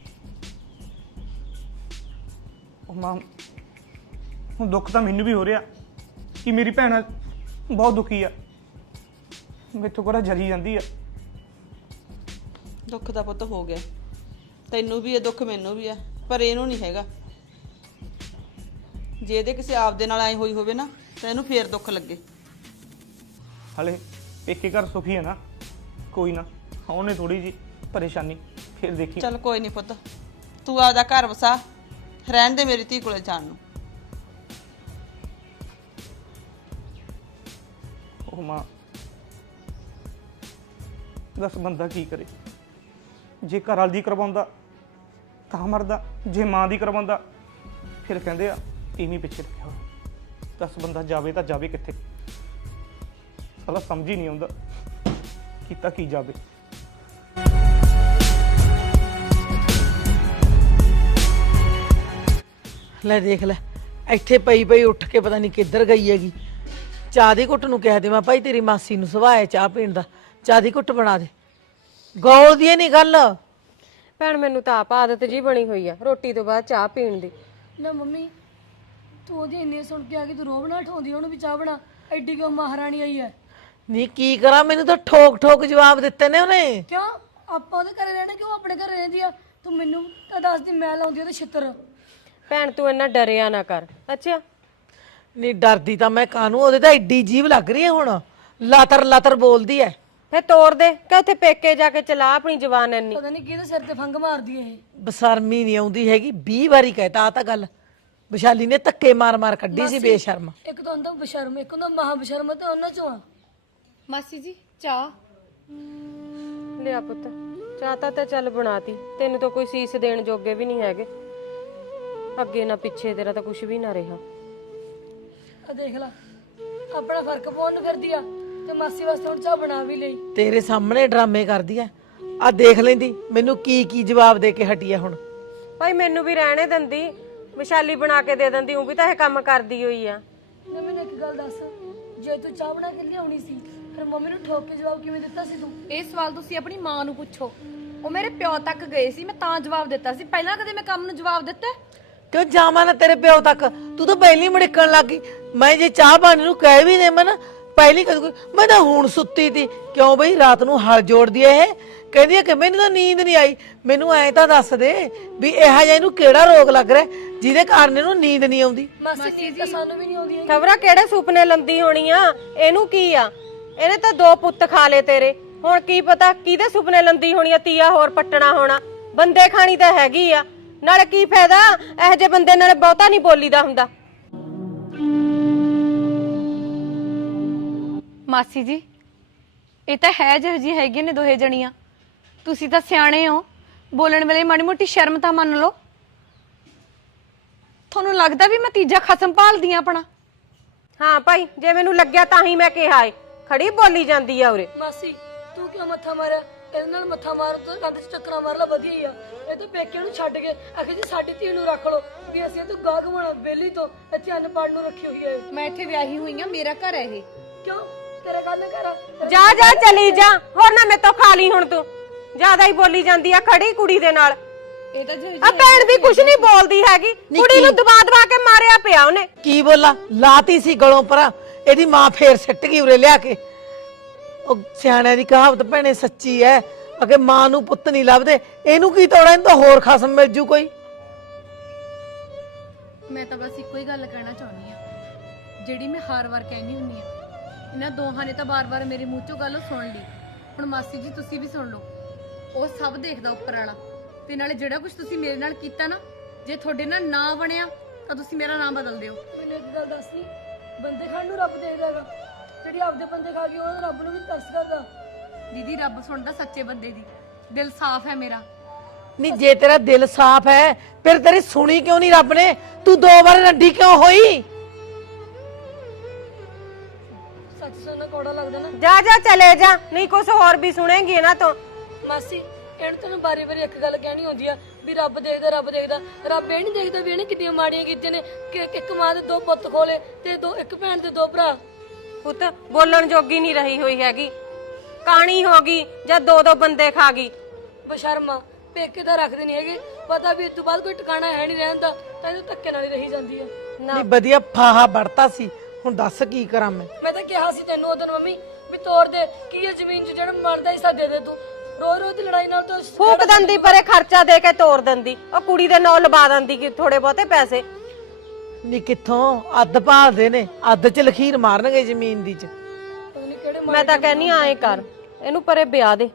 Speaker 7: ਉਹ ਮਾਂ, ਹੁਣ ਦੁੱਖ ਤਾਂ ਮੈਨੂੰ ਵੀ ਹੋ ਰਿਹਾ ਕਿ ਮੇਰੀ ਭੈਣ ਬਹੁਤ ਦੁਖੀ ਆ, ਮੈਥੋਂ ਕਿਹੜਾ ਜਰੀ ਜਾਂਦੀ ਆ।
Speaker 5: ਦੁੱਖ ਦਾ ਪੁੱਤ ਹੋ ਗਿਆ, ਤੈਨੂੰ ਵੀ ਇਹ ਦੁੱਖ ਮੈਨੂੰ ਵੀ ਆ, ਪਰ ਇਹਨੂੰ ਨਹੀਂ ਹੈਗਾ। ਜੇ ਇਹਦੇ ਕਿਸੇ ਆਪਦੇ ਨਾਲ ਐ ਹੋਈ ਹੋਵੇ ਨਾ ਤੇ ਇਹਨੂੰ ਫੇਰ ਦੁੱਖ ਲੱਗੇ।
Speaker 7: ਹਲੇ ਪੇਕੇ ਘਰ ਸੁਖੀ ਹੈ ਨਾ, ਕੋਈ ਨਾ ਉਹਨੇ ਥੋੜੀ ਜੀ ਪਰੇਸ਼ਾਨੀ, ਫਿਰ ਦੇਖੀ।
Speaker 5: ਚੱਲ ਕੋਈ ਨਹੀਂ ਪੁੱਤ, ਤੂੰ ਆਪਦਾ ਘਰ ਵਸਾ, ਰਹਿਣ ਦੇ ਮੇਰੀ ਧੀ ਕੋਲੇ ਜਾਣ ਨੂੰ।
Speaker 7: ਉਹ ਮਾਂ ਦੱਸ ਬੰਦਾ ਕੀ ਕਰੇ, ਜੇ ਘਰ ਵਾਲੀ ਦੀ ਕਰਵਾਉਂਦਾ ਤਾਂ ਮਰਦਾ, ਜੇ ਮਾਂ ਦੀ ਕਰਵਾਉਂਦਾ ਫਿਰ ਕਹਿੰਦੇ ਆ ਤੀਵੀਂ ਪਿੱਛੇ ਰੱਖਿਆ ਹੋਇਆ। ਦੱਸ ਬੰਦਾ ਜਾਵੇ ਤਾਂ ਜਾਵੇ ਕਿੱਥੇ, ਸਾਲਾ ਸਮਝ ਹੀ ਨਹੀਂ ਆਉਂਦਾ ਕੀਤਾ ਕੀ ਜਾਵੇ।
Speaker 3: ਲੈ ਦੇਖ ਲੈ, ਇੱਥੇ ਪਈ ਪਈ ਉੱਠ ਕੇ ਪਤਾ ਨਹੀਂ ਕਿੱਧਰ ਗਈ ਹੈਗੀ। ਚਾਹ ਦੀ ਘੁੱਟ ਨੂੰ ਕਹਿ ਦੇਵਾਂ ਭਾਈ ਤੇਰੀ ਮਾਸੀ ਨੂੰ ਸੁਭਾਅ ਚਾਹ ਪੀਣ ਦਾ, ਚਾਹ ਦੀ ਘੁੱਟ ਬਣਾ ਦੇ। ਗੋਲ ਦੀ ਨਹੀਂ ਗੱਲ।
Speaker 8: ਭੈਣ ਮੈਨੂੰ ਤਾਂ ਆਪ ਆਦਤ ਜੀ ਬਣੀ ਹੋਈ ਆ ਰੋਟੀ ਤੋਂ ਬਾਅਦ ਚਾਹ ਪੀਣ ਦੀ।
Speaker 4: ਨਾ ਮੰਮੀ ਤੂੰ ਉਹਦੀ ਇੰਨੀ ਸੁਣ ਕੇ ਆ ਗਈ, ਤੂੰ ਰੋਬ ਨਾ ਠਾਉਂਦੀ ਉਹਨੂੰ ਵੀ ਚਾਹ ਬਣਾ। ਐਡੀ ਕਿਉਂ ਮਹਾਰਾਣੀ ਆਈ ਹੈ?
Speaker 3: ਨਹੀਂ ਕੀ ਕਰਾਂ, ਮੈਨੂੰ ਤਾਂ ਠੋਕ ਠੋਕ ਜਵਾਬ ਦਿੱਤੇ ਨੇ ਉਹਨੇ।
Speaker 4: ਕਿਉਂ ਆਪਾਂ ਉਹਦੇ ਘਰੇ ਰਹਿਣਾ, ਕਿਉਂ ਆਪਣੇ ਘਰੇ ਰਹਿੰਦੀ ਆ? ਤੂੰ ਮੈਨੂੰ ਤਾਂ ਦੱਸਦੀ, ਮੈਂ ਲਾਉਂਦੀ ਉਹਦੇ ਛਿੱਤਰ।
Speaker 8: ਭੈਣ ਤੂੰ ਇੰਨਾ ਡਰਿਆ ਨਾ ਕਰ। ਅੱਛਾ
Speaker 3: ਨਹੀਂ ਡਰਦੀ ਤਾਂ ਮੈਂ ਕਾਹਨੂੰ, ਉਹਦੇ ਤਾਂ ਐਡੀ ਜੀਭ ਲੱਗ ਰਹੀ ਹੈ ਹੁਣ, ਲਾਤਰ ਲਾਤਰ ਬੋਲਦੀ ਹੈ।
Speaker 8: ਫੇ ਤੋੜ ਦੇ ਕਿ ਉੱਥੇ ਪੇਕੇ ਜਾ ਕੇ ਚਲਾ ਆਪਣੀ ਜ਼ਬਾਨ ਇੰਨੀ।
Speaker 4: ਪਤਾ ਨਹੀਂ ਕਿਹਦੇ ਸਿਰ ਤੇ ਫੰਗ ਮਾਰਦੀ ਇਹ।
Speaker 3: ਬਸਰਮੀ ਨਹੀਂ ਆਉਂਦੀ ਹੈਗੀ, 20 ਵਾਰੀ ਕਹਿਤਾ ਆ ਤਾਂ ਗੱਲ। ਵਿਸ਼ਾਲੀ ਨੇ ਧੱਕੇ ਮਾਰ ਮਾਰ ਕੱਢੀ ਸੀ ਬੇਸ਼ਰਮ।
Speaker 4: ਇੱਕ ਤਾਂ ਹੁੰਦਾ ਬਸ਼ਰਮ, ਇੱਕ ਹੁੰਦਾ ਮਹਾ ਬਸ਼ਰਮ, ਤੇ ਉਹਨਾਂ ਚੋਂ ਆ।
Speaker 2: ਮਾਸੀ ਜੀ ਚਾਹ।
Speaker 8: ਲਿਆ ਪੁੱਤ ਚਾਹ ਤਾਂ ਚੱਲ ਬਣਾਤੀ, ਤੈਨੂੰ ਤਾਂ ਕੋਈ ਸੀਸ ਦੇਣ ਜੋਗੇ ਵੀ ਨਹੀਂ ਹੈਗੇ, ਅੱਗੇ ਨਾ ਪਿੱਛੇ ਤੇਰਾ ਤਾਂ ਕੁਝ ਵੀ ਨਾ ਰਿਹਾ।
Speaker 4: ਆ ਦੇਖ ਲੈ, ਆਪਣਾ ਫਰਕ ਪਾਉਣ ਨੂੰ ਫਿਰਦੀ ਆ, ਤੇ ਮਾਸੀ ਵਾਸਤੇ ਹੁਣ ਚਾਹ ਬਣਾ ਵੀ ਲਈ।
Speaker 3: ਤੇਰੇ ਸਾਹਮਣੇ ਡਰਾਮੇ ਕਰਦੀ ਐ, ਆ ਦੇਖ ਲੈਂਦੀ ਮੈਨੂੰ ਕੀ ਕੀ ਜਵਾਬ ਦੇ ਕੇ ਹਟੀ ਐ ਹੁਣ।
Speaker 8: ਭਾਈ ਮੈਨੂੰ ਵੀ ਰਹਿਣੇ ਦਿੰਦੀ, ਵਿਸ਼ਾਲੀ ਬਣਾ ਕੇ ਦੇ ਦਿੰਦੀ, ਉਹ ਵੀ ਤਾਂ ਇਹ ਕੰਮ ਕਰਦੀ ਹੋਈ ਆ।
Speaker 4: ਨਾ ਮੈਨੂੰ ਇੱਕ ਗੱਲ ਦੱਸ, ਜੇ ਤੂੰ ਚਾਹ ਬਣਾ ਕੇ ਲਿਆਉਣੀ ਸੀ, ਫਿਰ ਮੰਮੀ ਨੂੰ ਠੋਕ ਕੇ ਜਵਾਬ ਕਿਵੇਂ ਦਿੱਤਾ ਸੀ ਤੂੰ?
Speaker 2: ਇਹ ਸਵਾਲ ਤੁਸੀਂ ਆਪਣੀ ਮਾਂ ਨੂੰ ਪੁੱਛੋ, ਉਹ ਮੇਰੇ ਪਿਓ ਤੱਕ ਗਏ ਸੀ, ਮੈਂ ਤਾਂ ਜਵਾਬ ਦਿੱਤਾ ਸੀ। ਪਹਿਲਾਂ ਕਦੇ ਮੈਂ ਕੰਮ ਨੂੰ ਜਵਾਬ ਦਿੱਤਾ?
Speaker 3: ਕਿਉਂ ਜਾਵਾਂ ਨਾ ਤੇਰੇ ਪਿਓ ਤੱਕ? ਤੂੰ ਤਾਂ ਪਹਿਲੀ ਮੜਿੱਕਣ ਲੱਗ ਗਈ। ਮੈਂ ਜੇ ਚਾਹ ਪਾਣੀ ਨੂੰ ਕਹਿ ਵੀ ਦੇਵਾਂ ਨਾ, ਪਹਿਲੀ ਕਦੇ ਮੈਂ ਤਾਂ ਹੁਣ ਸੁੱਤੀ ਤੀ। ਕਿਉਂ ਬਈ ਰਾਤ ਨੂੰ ਹਲ ਜੋੜਦੀ ਐ ਇਹ, ਕਹਿੰਦੀ ਐ ਕਿ ਮੈਨੂੰ ਤਾਂ ਨੀਂਦ ਨਹੀਂ ਆਈ। ਮੈਨੂੰ ਐਂ ਤਾਂ ਦੱਸ ਦੇ ਵੀ ਇਹੋ ਜਿਹਾ ਇਹਨੂੰ ਕਿਹੜਾ ਰੋਗ ਲੱਗ ਰਿਹਾ ਜਿਹਦੇ ਕਾਰਨ ਇਹਨੂੰ ਨੀਂਦ ਨਹੀਂ ਆਉਂਦੀ?
Speaker 4: ਮਾਸੀ ਨੀਂਦ ਤਾਂ ਸਾਨੂੰ ਵੀ ਨਹੀਂ ਆਉਂਦੀ ਹੈ।
Speaker 8: ਖਬਰਾਂ ਕਿਹੜੇ ਸੁਪਨੇ ਲੰਦੀ ਹੋਣੀ ਆ, ਇਹਨੂੰ ਕੀ ਆ? ਇਹਨੇ ਤਾਂ 2 ਪੁੱਤ ਖਾ ਲਏ ਤੇਰੇ, ਹੁਣ ਕੀ ਪਤਾ ਕਿਹਦੇ ਸੁਪਨੇ ਲੰਦੀ ਹੋਣੀ ਆ, ਤੀਆ ਹੋਰ ਪੱਟਣਾ ਹੋਣਾ। ਬੰਦੇ ਖਾਣੀ ਤਾਂ ਹੈਗੀ ਆ, ਨਾਲੇ ਕੀ ਫਾਇਦਾ ਇਹੋ ਜਿਹੇ ਬੰਦੇ ਨਾਲ ਬਹੁਤਾ ਨਹੀਂ ਬੋਲੀਦਾ ਹੁੰਦਾ।
Speaker 2: ਮਾਸੀ ਜੀ ਇਹ ਤਾਂ ਹੈ ਜਿਹੋ ਜੀ ਹੈਗੇ ਨੇ ਦੋਹੇ ਜਣੀਆਂ, ਤੁਸੀਂ ਤਾਂ ਸਿਆਣੇ ਹੋ, ਬੋਲਣ ਵੇਲੇ ਮਾੜੀ ਮੋਟੀ ਸ਼ਰਮ ਤਾਂ ਮੰਨ ਲਓ। ਤੁਹਾਨੂੰ ਲੱਗਦਾ ਵੀ ਮੈਂ ਤੀਜਾ ਖਸਮ ਭਾਲਦੀ ਆ ਆਪਣਾ?
Speaker 8: ਹਾਂ ਭਾਈ ਜੇ ਮੈਨੂੰ ਲੱਗਿਆ ਤਾਂ ਹੀ ਮੈਂ ਕਿਹਾ ਏ, ਖੜੀ ਬੋਲੀ ਜਾਂਦੀ ਆ ਉਰੇ।
Speaker 4: ਮਾਸੀ ਤੂੰ ਕਿਉਂ ਮੱਥਾ ਮਾਰਿਆ? ਇਹਦੇ ਨਾਲ ਮੱਥਾ ਮਾਰ ਤੋਂ ਕੰਧ 'ਚ ਚੱਕਰਾਂ ਮਾਰ ਲਾ, ਵਧੀਆ ਹੀ ਆ। ਇਹ ਤਾਂ ਪੇਕੇ ਨੂੰ ਛੱਡ ਕੇ ਆਖੇ ਜੀ ਸਾਡੀ ਧੀ ਨੂੰ ਰੱਖ ਲਓ, ਵੀ ਅਸੀਂ ਤੂੰ ਗਾਹ ਘਮਾਣਾ ਬੇਲੀ ਤੋਂ ਇੱਥੇ ਅਨਪੜ੍ਹ ਨੂੰ ਰੱਖੀ ਹੋਈ ਹੈ।
Speaker 2: ਮੈਂ ਇੱਥੇ ਵਿਆਹੀ ਹੋਈ ਆ, ਮੇਰਾ ਘਰ ਹੈ ਇਹ।
Speaker 4: ਕਿਉਂ ਤੇਰੇ ਗੱਲ ਕਰ?
Speaker 8: ਜਾ ਜਾ ਚਲੀ ਜਾ, ਹੋਰ ਨਾ ਮੇਰੇ ਤੋਂ ਖਾ ਲਈ ਹੁਣ ਤੂੰ। ਜ਼ਿਆਦਾ ਹੀ ਬੋਲੀ ਜਾਂਦੀ ਆ ਖੜੀ ਕੁੜੀ ਦੇ ਨਾਲ।
Speaker 2: ਇਹ ਤਾਂ ਜਿਹੋ
Speaker 8: ਆ ਭੈਣ ਵੀ ਕੁਛ ਨਹੀਂ ਬੋਲਦੀ ਹੈਗੀ, ਕੁੜੀ ਨੂੰ ਦਬਾ ਦਬਾ ਕੇ ਮਾਰਿਆ ਪਿਆ ਉਹਨੇ।
Speaker 3: ਕੀ ਬੋਲਾ? ਲਾਤੀ ਸੀ ਗਲੋਂ ਪਰਾਂ, ਇਹਦੀ ਮਾਂ ਫੇਰ ਸਿੱਟ ਗਈ ਉਰੇ ਲਿਆ ਕੇ। ਉਹ ਸਿਆਣਿਆਂ ਦੀ ਕਹਾਵਤ ਭੈਣੇ ਸੱਚੀ ਐ, ਅਗੇ ਮਾਂ ਨੂੰ ਪੁੱਤ ਨਹੀਂ ਲੱਭਦੇ। ਇਹਨੂੰ ਕੀ ਤੋੜਾ, ਇਹਨੂੰ ਤਾਂ ਹੋਰ ਖਸਮ ਮਿਲ ਜੂ ਕੋਈ।
Speaker 2: ਮੈਂ ਤਾਂ ਬਸ ਇੱਕੋ ਹੀ ਗੱਲ ਕਹਿਣਾ ਚਾਹੁੰਦੀ ਆ, ਜਿਹੜੀ ਮੈਂ ਹਰ ਵਾਰ ਕਹਿੰਦੀ ਹੁੰਨੀ ਆ। ਇਹਨਾਂ ਦੋਹਾਂ ਨੇ ਤਾਂ ਬਾਰ-ਬਾਰ ਮੇਰੇ ਮੂੰਹ ਚੋਂ ਗੱਲ ਸੁਣ ਲਈ, ਹੁਣ ਮਾਸੀ ਜੀ ਤੁਸੀਂ ਵੀ ਸੁਣ ਲਓ। ਉਹ ਸਭ ਦੇਖਦਾ ਉੱਪਰ ਵਾਲਾ, ਤੇ ਨਾਲੇ ਜਿਹੜਾ ਕੁਝ ਤੁਸੀਂ ਮੇਰੇ ਨਾਲ ਕੀਤਾ ਨਾ, ਜੇ ਤੁਹਾਡੇ ਨਾਲ ਨਾ ਬਣਿਆ ਤਾਂ ਤੁਸੀਂ ਮੇਰਾ ਨਾਮ ਬਦਲ ਦਿਓ।
Speaker 4: ਮੈਨੂੰ ਇੱਕ ਗੱਲ ਦੱਸ ਨੀ, ਬੰਦੇ ਖਾਣ ਨੂੰ ਰੱਬ ਦੇਖਦਾ ਹੈਗਾ, ਜਿਹੜੀ ਆਪਦੇ ਬੰਦੇ ਖਾ ਗਈ ਉਹ ਰੱਬ ਨੂੰ ਵੀ ਤਰਸ ਕਰਦਾ।
Speaker 2: ਦੀਦੀ ਰੱਬ ਸੁਣਦਾ ਸੱਚੇ ਬੰਦੇ ਦੀ, ਦਿਲ ਸਾਫ਼ ਹੈ ਮੇਰਾ।
Speaker 3: ਨਹੀਂ ਜੇ ਤੇਰਾ ਦਿਲ ਸਾਫ਼ ਹੈ ਫਿਰ ਤੇਰੀ ਸੁਣੀ ਕਿਉਂ ਨਹੀਂ ਰੱਬ ਨੇ? ਤੂੰ 2 ਵਾਰ ਨੱਡੀ ਕਿਉਂ ਹੋਈ?
Speaker 4: ਸੱਚ ਸੁਣਨਾ ਕੌੜਾ ਲੱਗਦਾ ਨਾ।
Speaker 8: ਜਾ ਜਾ ਚਲੇ ਜਾ, ਨਹੀਂ ਕੁਛ ਹੋਰ ਵੀ ਸੁਣੇਗੀ ਇਹਨਾਂ ਤੋਂ।
Speaker 4: ਮਾਸੀ ਇਹਨੂੰ ਤੈਨੂੰ ਬਾਰੀ-ਬਾਰੀ ਇੱਕ ਗੱਲ ਕਹਿਣੀ ਹੁੰਦੀ ਆ ਵੀ ਰੱਬ ਦੇਖਦਾ, ਰੱਬ ਦੇਖਦਾ। ਰੱਬ ਇਹ ਨਹੀਂ ਦੇਖਦਾ ਵੀ ਇਹਨੇ ਕਿੰਨੀਆਂ ਮਾੜੀਆਂ ਕੀਤੀਆਂ ਨੇ, ਕਿ ਇੱਕ ਮਾਂ ਦੇ 2 ਪੁੱਤ ਖੋਲੇ ਤੇ ਇੱਕ ਭੈਣ ਦੇ 2 ਭਰਾ।
Speaker 8: ਪੁੱਤ ਬੋਲਣ ਜੋਗੀ ਨਹੀਂ ਰਹੀ ਹੋਈ ਹੈਗੀ, ਕਾਣੀ ਹੋ ਗਈ ਜਾਂ 2 ਬੰਦੇ ਖਾ ਗਈ।
Speaker 4: ਬਸ਼ਰਮਾ ਪੇਕੇ ਤਾਂ ਰੱਖਦੇ ਨਹੀਂ ਹੈਗੇ, ਪਤਾ ਵੀ ਇਸ ਤੋਂ ਬਾਅਦ ਕੋਈ ਟਿਕਾਣਾ ਹੈ ਨਹੀਂ ਰਹਿਣ ਦਾ, ਤਾਂ ਇਹ ਧੱਕੇ ਨਾਲ ਹੀ ਰਹੀ ਜਾਂਦੀ ਆ।
Speaker 3: ਨਹੀਂ ਵਧੀਆ ਫਾਹਾ ਵੜਤਾ ਸੀ, ਹੁਣ ਦੱਸ ਕੀ ਕਰਾਂ ਮੈਂ?
Speaker 4: ਮੈਂ ਤਾਂ ਕਿਹਾ ਸੀ ਤੈਨੂੰ ਉਦੋਂ ਮੰਮੀ ਵੀ ਤੋੜ ਦੇ, ਕੀ ਇਹ ਜ਼ਮੀਨ 'ਚ ਜਿਹੜਾ ਮਰਦਾ ਹਿੱਸਾ ਦੇ ਦੇ ਤੂੰ। ਰੋਜ਼ ਦੀ ਲੜਾਈ ਨਾਲ ਤਾਂ
Speaker 8: ਫੂਕ ਦਿੰਦੀ ਪਰੇ, ਖਰਚਾ ਦੇ ਕੇ ਤੋੜ ਦਿੰਦੀ, ਉਹ ਕੁੜੀ ਦੇ ਨਾਂ ਲਵਾ ਦਿੰਦੀ ਕਿ ਥੋੜੇ ਬਹੁਤੇ ਪੈਸੇ।
Speaker 3: ਨਹੀਂ ਕਿੱਥੋਂ ਅੱਧ ਭਾਲਦੇ ਨੇ, ਅੱਧ ਚ ਲਖੀਰ ਮਾਰਨਗੇ ਜ਼ਮੀਨ ਦੀ ਚ।
Speaker 4: ਪਤਾ ਨਹੀਂ ਕਿਹੜੇ
Speaker 8: ਮੈਂ ਤਾਂ ਕਹਿੰਨੀ ਆਏ ਕਰ ਇਹਨੂੰ ਪਰੇ ਵਿਆਹ ਦੇ।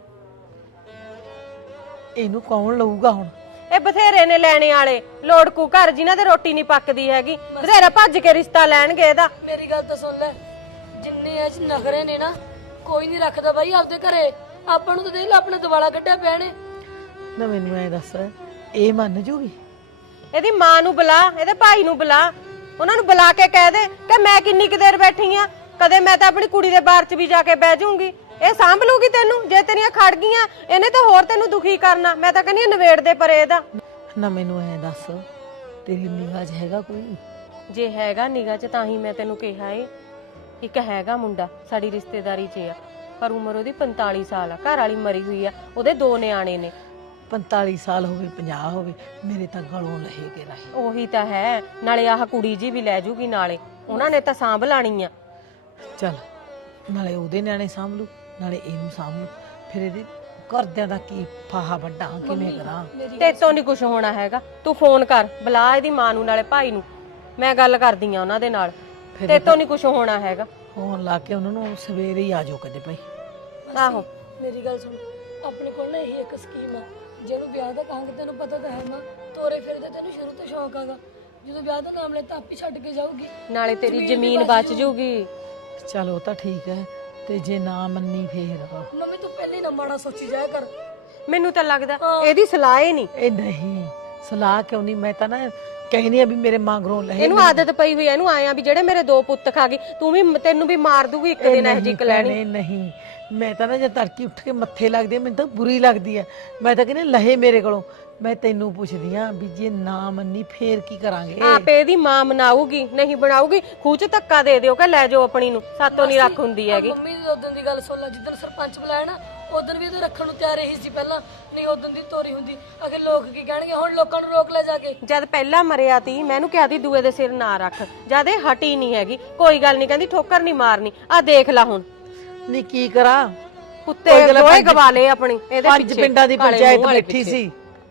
Speaker 3: ਇਹਨੂੰ ਕੌਣ ਲਊਗਾ ਹੁਣ?
Speaker 8: ਇਹ ਬਥੇਰੇ ਨੇ ਲੈਣੇ ਵਾਲੇ ਲੋੜਕੂ ਘਰ ਜਿਨ੍ਹਾਂ ਦੇ ਰੋਟੀ ਨਹੀਂ ਪੱਕਦੀ ਹੈਗੀ, ਬਥੇਰਾ ਭੱਜ ਕੇ ਰਿਸ਼ਤਾ ਲੈਣਗੇ ਇਹਦਾ।
Speaker 4: ਮੇਰੀ ਗੱਲ ਤਾਂ ਸੁਣ ਲੈ, ਜਿੰਨੇ ਇਹ ਚ ਨਖਰੇ ਨੇ ਨਾ ਕੋਈ ਨਹੀਂ ਰੱਖਦਾ ਬਾਈ ਆਪਦੇ ਘਰੇ। ਆਪਾਂ ਨੂੰ ਤਾਂ ਦੇਖ ਲੈ ਆਪਣੇ ਦਿਵਾਲਾ ਕੱਢਿਆ ਪਿਆ ਨੇ।
Speaker 3: ਨਾ ਮੈਨੂੰ ਐ ਦੱਸ, ਇਹ ਮੰਨ ਜੂਗੀ?
Speaker 8: ਇਹਦੀ ਮਾਂ ਨੂੰ ਬੁਲਾ, ਇਹਦੇ ਭਾਈ ਨੂੰ ਬੁਲਾ, ਉਹਨਾਂ ਨੂੰ ਬੁਲਾ ਕੇ ਕਹਿ ਦੇ ਕਿ ਮੈਂ ਕਿੰਨੀ ਕੁ ਦੇਰ ਬੈਠੀ ਆ, ਕਦੇ ਮੈਂ ਤਾਂ ਆਪਣੀ ਕੁੜੀ ਦੇ ਬਾਰ 'ਚ ਵੀ ਜਾ ਕੇ ਬਹਿ ਜਾਊਂਗੀ। ਇਹ ਸਾਂਭ ਲੂਗੀ ਤੈਨੂੰ, ਜੇ ਤੇਰੀਆਂ ਖੜ ਗਈਆਂ ਇਹਨੇ ਤਾਂ ਹੋਰ ਤੈਨੂੰ ਦੁਖੀ ਕਰਨਾ। ਮੈਂ ਤਾਂ ਕਹਿੰਦੀ ਨਵੇੜ ਦੇ ਪਰੇ ਇਹਦਾ।
Speaker 3: ਨਾ ਮੈਨੂੰ ਐ ਦੱਸ, ਤੇਰੀ ਨਿਗਾਹ 'ਚ ਹੈਗਾ ਕੋਈ?
Speaker 8: ਜੇ ਹੈਗਾ ਨਿਗਾਹ 'ਚ ਤਾਂ ਹੀ ਮੈਂ ਤੈਨੂੰ ਕਿਹਾ ਏ। ਇੱਕ ਹੈਗਾ ਮੁੰਡਾ ਸਾਡੀ ਰਿਸ਼ਤੇਦਾਰੀ 'ਚ ਆ, ਪਰ ਉਮਰ ਉਹਦੀ 45 ਸਾਲ ਆ, ਘਰ ਵਾਲੀ ਮਰੀ ਹੋਈ ਆ, ਉਹਦੇ 2 ਨਿਆਣੇ ਨੇ।
Speaker 3: 45 ਸਾਲ ਹੋਵੇ 50 ਹੋਵੇ, ਮੇਰੇ ਤਾਂ ਗਲੋਂ ਲਹੇ ਕੇ ਰਹੇ।
Speaker 8: ਉਹੀ ਤਾਂ ਹੈ, ਨਾਲੇ ਆਹ ਕੁੜੀ ਜੀ ਵੀ ਲੈ ਜੂਗੀ, ਨਾਲੇ ਉਹਨਾਂ ਨੇ ਤਾਂ ਸਾਂਭ ਲਾਣੀ ਆ।
Speaker 3: ਚੱਲ ਨਾਲੇ ਉਹਦੇ ਨਿਆਣੇ ਸਾਂਭ ਲੂ, ਨਾਲੇ ਇਹਨੂੰ ਸਾਂਭ ਲੂ, ਫਿਰ ਇਹਦੇ ਘਰਦਿਆਂ ਦਾ ਕੀ ਫਾਹਾ ਵੱਡਾ ਕਿਵੇਂ ਕਰਾਂ?
Speaker 8: ਤੇਤੋਂ ਨਹੀਂ ਕੁਝ ਹੋਣਾ ਹੈਗਾ। ਤੂੰ ਫੋਨ ਕਰ, ਬੁਲਾ ਇਹਦੀ ਮਾਂ ਨੂੰ ਨਾਲੇ ਭਾਈ ਨੂੰ, ਮੈਂ ਗੱਲ ਕਰਦੀ ਆ ਉਹਨਾਂ ਦੇ ਨਾਲ। ਤੇਤੋਂ ਨਹੀਂ ਕੁਝ ਹੋਣਾ ਹੈਗਾ।
Speaker 3: ਫੋਨ ਲਾ ਕੇ ਉਹਨਾਂ ਨੂੰ ਸਵੇਰੇ ਹੀ ਆ ਜਾਓ ਕਦੇ ਭਾਈ।
Speaker 8: ਆਹੋ
Speaker 4: ਮੇਰੀ ਗੱਲ ਸੁਣ, ਆਪਣੇ ਕੋਲ ਨਾ ਇਹੀ ਇੱਕ ਸਕੀਮ ਆ। ਜਿਹਨੂੰ ਵਿਆਹ ਦਾ ਕਹਾਂਗੇ ਤੈਨੂੰ ਪਤਾ ਤਾਂ ਹੈ ਨਾ, ਤੋਰੇ ਫਿਰਦੇ ਤੈਨੂੰ ਸ਼ੁਰੂ ਤੋਂ ਸ਼ੌਂਕ ਆਗਾ। ਜਦੋਂ ਵਿਆਹ ਦਾ ਨਾਮ ਲੈ ਤਾਂ ਆਪੇ ਛੱਡ ਕੇ ਜਾਊਗੀ,
Speaker 8: ਨਾਲੇ ਤੇਰੀ ਜ਼ਮੀਨ ਬਚ ਜੂਗੀ।
Speaker 3: ਚਲ ਉਹ ਤਾਂ ਠੀਕ ਹੈ, ਤੇ ਜੇ ਨਾ ਮੰਨੀ ਫੇਰ?
Speaker 4: ਮੰਮੀ ਤੂੰ ਪਹਿਲੇ ਨਾ ਮਾੜਾ ਸੋਚੀ ਜਾਇਆ ਕਰ।
Speaker 8: ਮੈਨੂੰ ਤਾਂ ਲੱਗਦਾ ਇਹਦੀ ਸਲਾਹ ਹੀ ਨਹੀਂ।
Speaker 3: ਇਹ ਨਹੀਂ ਸਲਾਹ ਕਿਉਂ ਨਹੀਂ, ਮੈਂ ਤਾਂ ਨਾ ਕਹਿੰਦੀ ਆ ਵੀ ਮੇਰੇ ਮਗਰੋਂ ਲਹੇ।
Speaker 8: ਇਹਨੂੰ ਆਦਤ ਪਈ ਹੋਈ, ਇਹਨੂੰ ਆਇਆ ਵੀ ਜਿਹੜੇ ਮੇਰੇ 2 ਪੁੱਤ ਖਾ ਗਈ, ਤੂੰ ਵੀ ਤੈਨੂੰ ਵੀ ਮਾਰ ਦੂਗੀ ਇੱਕ ਦਿਨ ਇਹ ਜਿੱਕ ਲੈਣੀ।
Speaker 3: ਨਹੀਂ, ਮੈਂ ਤਾਂ ਨਾ ਜੇ ਤੜਕੀ ਉੱਠ ਕੇ ਮੱਥੇ ਲੱਗਦੀ ਆ, ਮੈਨੂੰ ਤਾਂ ਬੁਰੀ ਲੱਗਦੀ ਆ। ਮੈਂ ਤਾਂ ਕਹਿੰਦੀ ਲਹੇ ਮੇਰੇ ਕੋਲੋਂ। ਮੈਂ ਤੈਨੂੰ ਪੁੱਛਦੀ ਆ ਵੀ ਜੇ ਨਾ ਮੰਨੀ ਫੇਰ ਕੀ ਕਰਾਂਗੇ?
Speaker 8: ਆਪੇ ਇਹਦੀ ਮਾਂ ਮਨਾਊਗੀ, ਨਹੀਂ ਬਣਾਊਗੀ ਖੂਚ ਧੱਕਾ ਦੇ ਦਿਓ ਕਿ ਲੈ ਜਾਓ ਆਪਣੀ ਨੂੰ, ਸਾਤੋਂ ਨਹੀਂ ਰੱਖ ਹੁੰਦੀ ਹੈਗੀ।
Speaker 4: ਮੰਮੀ ਦੀ ਉਦੋਂ ਦੀ ਗੱਲ ਸੁਣ ਲੈ, ਜਿੱਦਣ ਸਰਪੰਚ ਬੁਲਾਇਆ ਨਾ ਉਦੋਂ ਵੀ ਇਹਦੇ ਰੱਖਣ ਨੂੰ ਤਿਆਰ ਇਹੀ ਸੀ ਪਹਿਲਾਂ, ਨਹੀਂ ਉਦੋਂ ਦੀ ਤੋਰੀ ਹੁੰਦੀ। ਅਗੇ ਲੋਕ ਕੀ ਕਹਿਣਗੇ, ਹੁਣ ਲੋਕਾਂ ਨੂੰ ਰੋਕ ਲੈ ਜਾ ਕੇ।
Speaker 8: ਜਦ ਪਹਿਲਾਂ ਮਰਿਆ ਤੀ ਮੈਨੂੰ ਕਿਹਾ ਤੀ ਦੂਏ ਦੇ ਸਿਰ ਨਾ ਰੱਖ, ਜਦ ਇਹ ਹਟੀ ਨਹੀਂ ਹੈਗੀ, ਕੋਈ ਗੱਲ ਨਹੀਂ ਕਹਿੰਦੀ, ਠੋਕਰ ਨਹੀਂ ਮਾਰਨੀ। ਆ ਦੇਖ ਲੈ ਹੁਣ
Speaker 3: ਨਹੀਂ ਕੀ ਕਰਾਂ?
Speaker 8: ਕੁੱਤੇ ਦੋਏ ਗਵਾ ਲਏ ਆਪਣੀ ਇਹਦੇ
Speaker 3: 5 ਪਿੰਡਾਂ ਦੀ ਪੰਚਾਇਤ ਬੈਠੀ ਸੀ।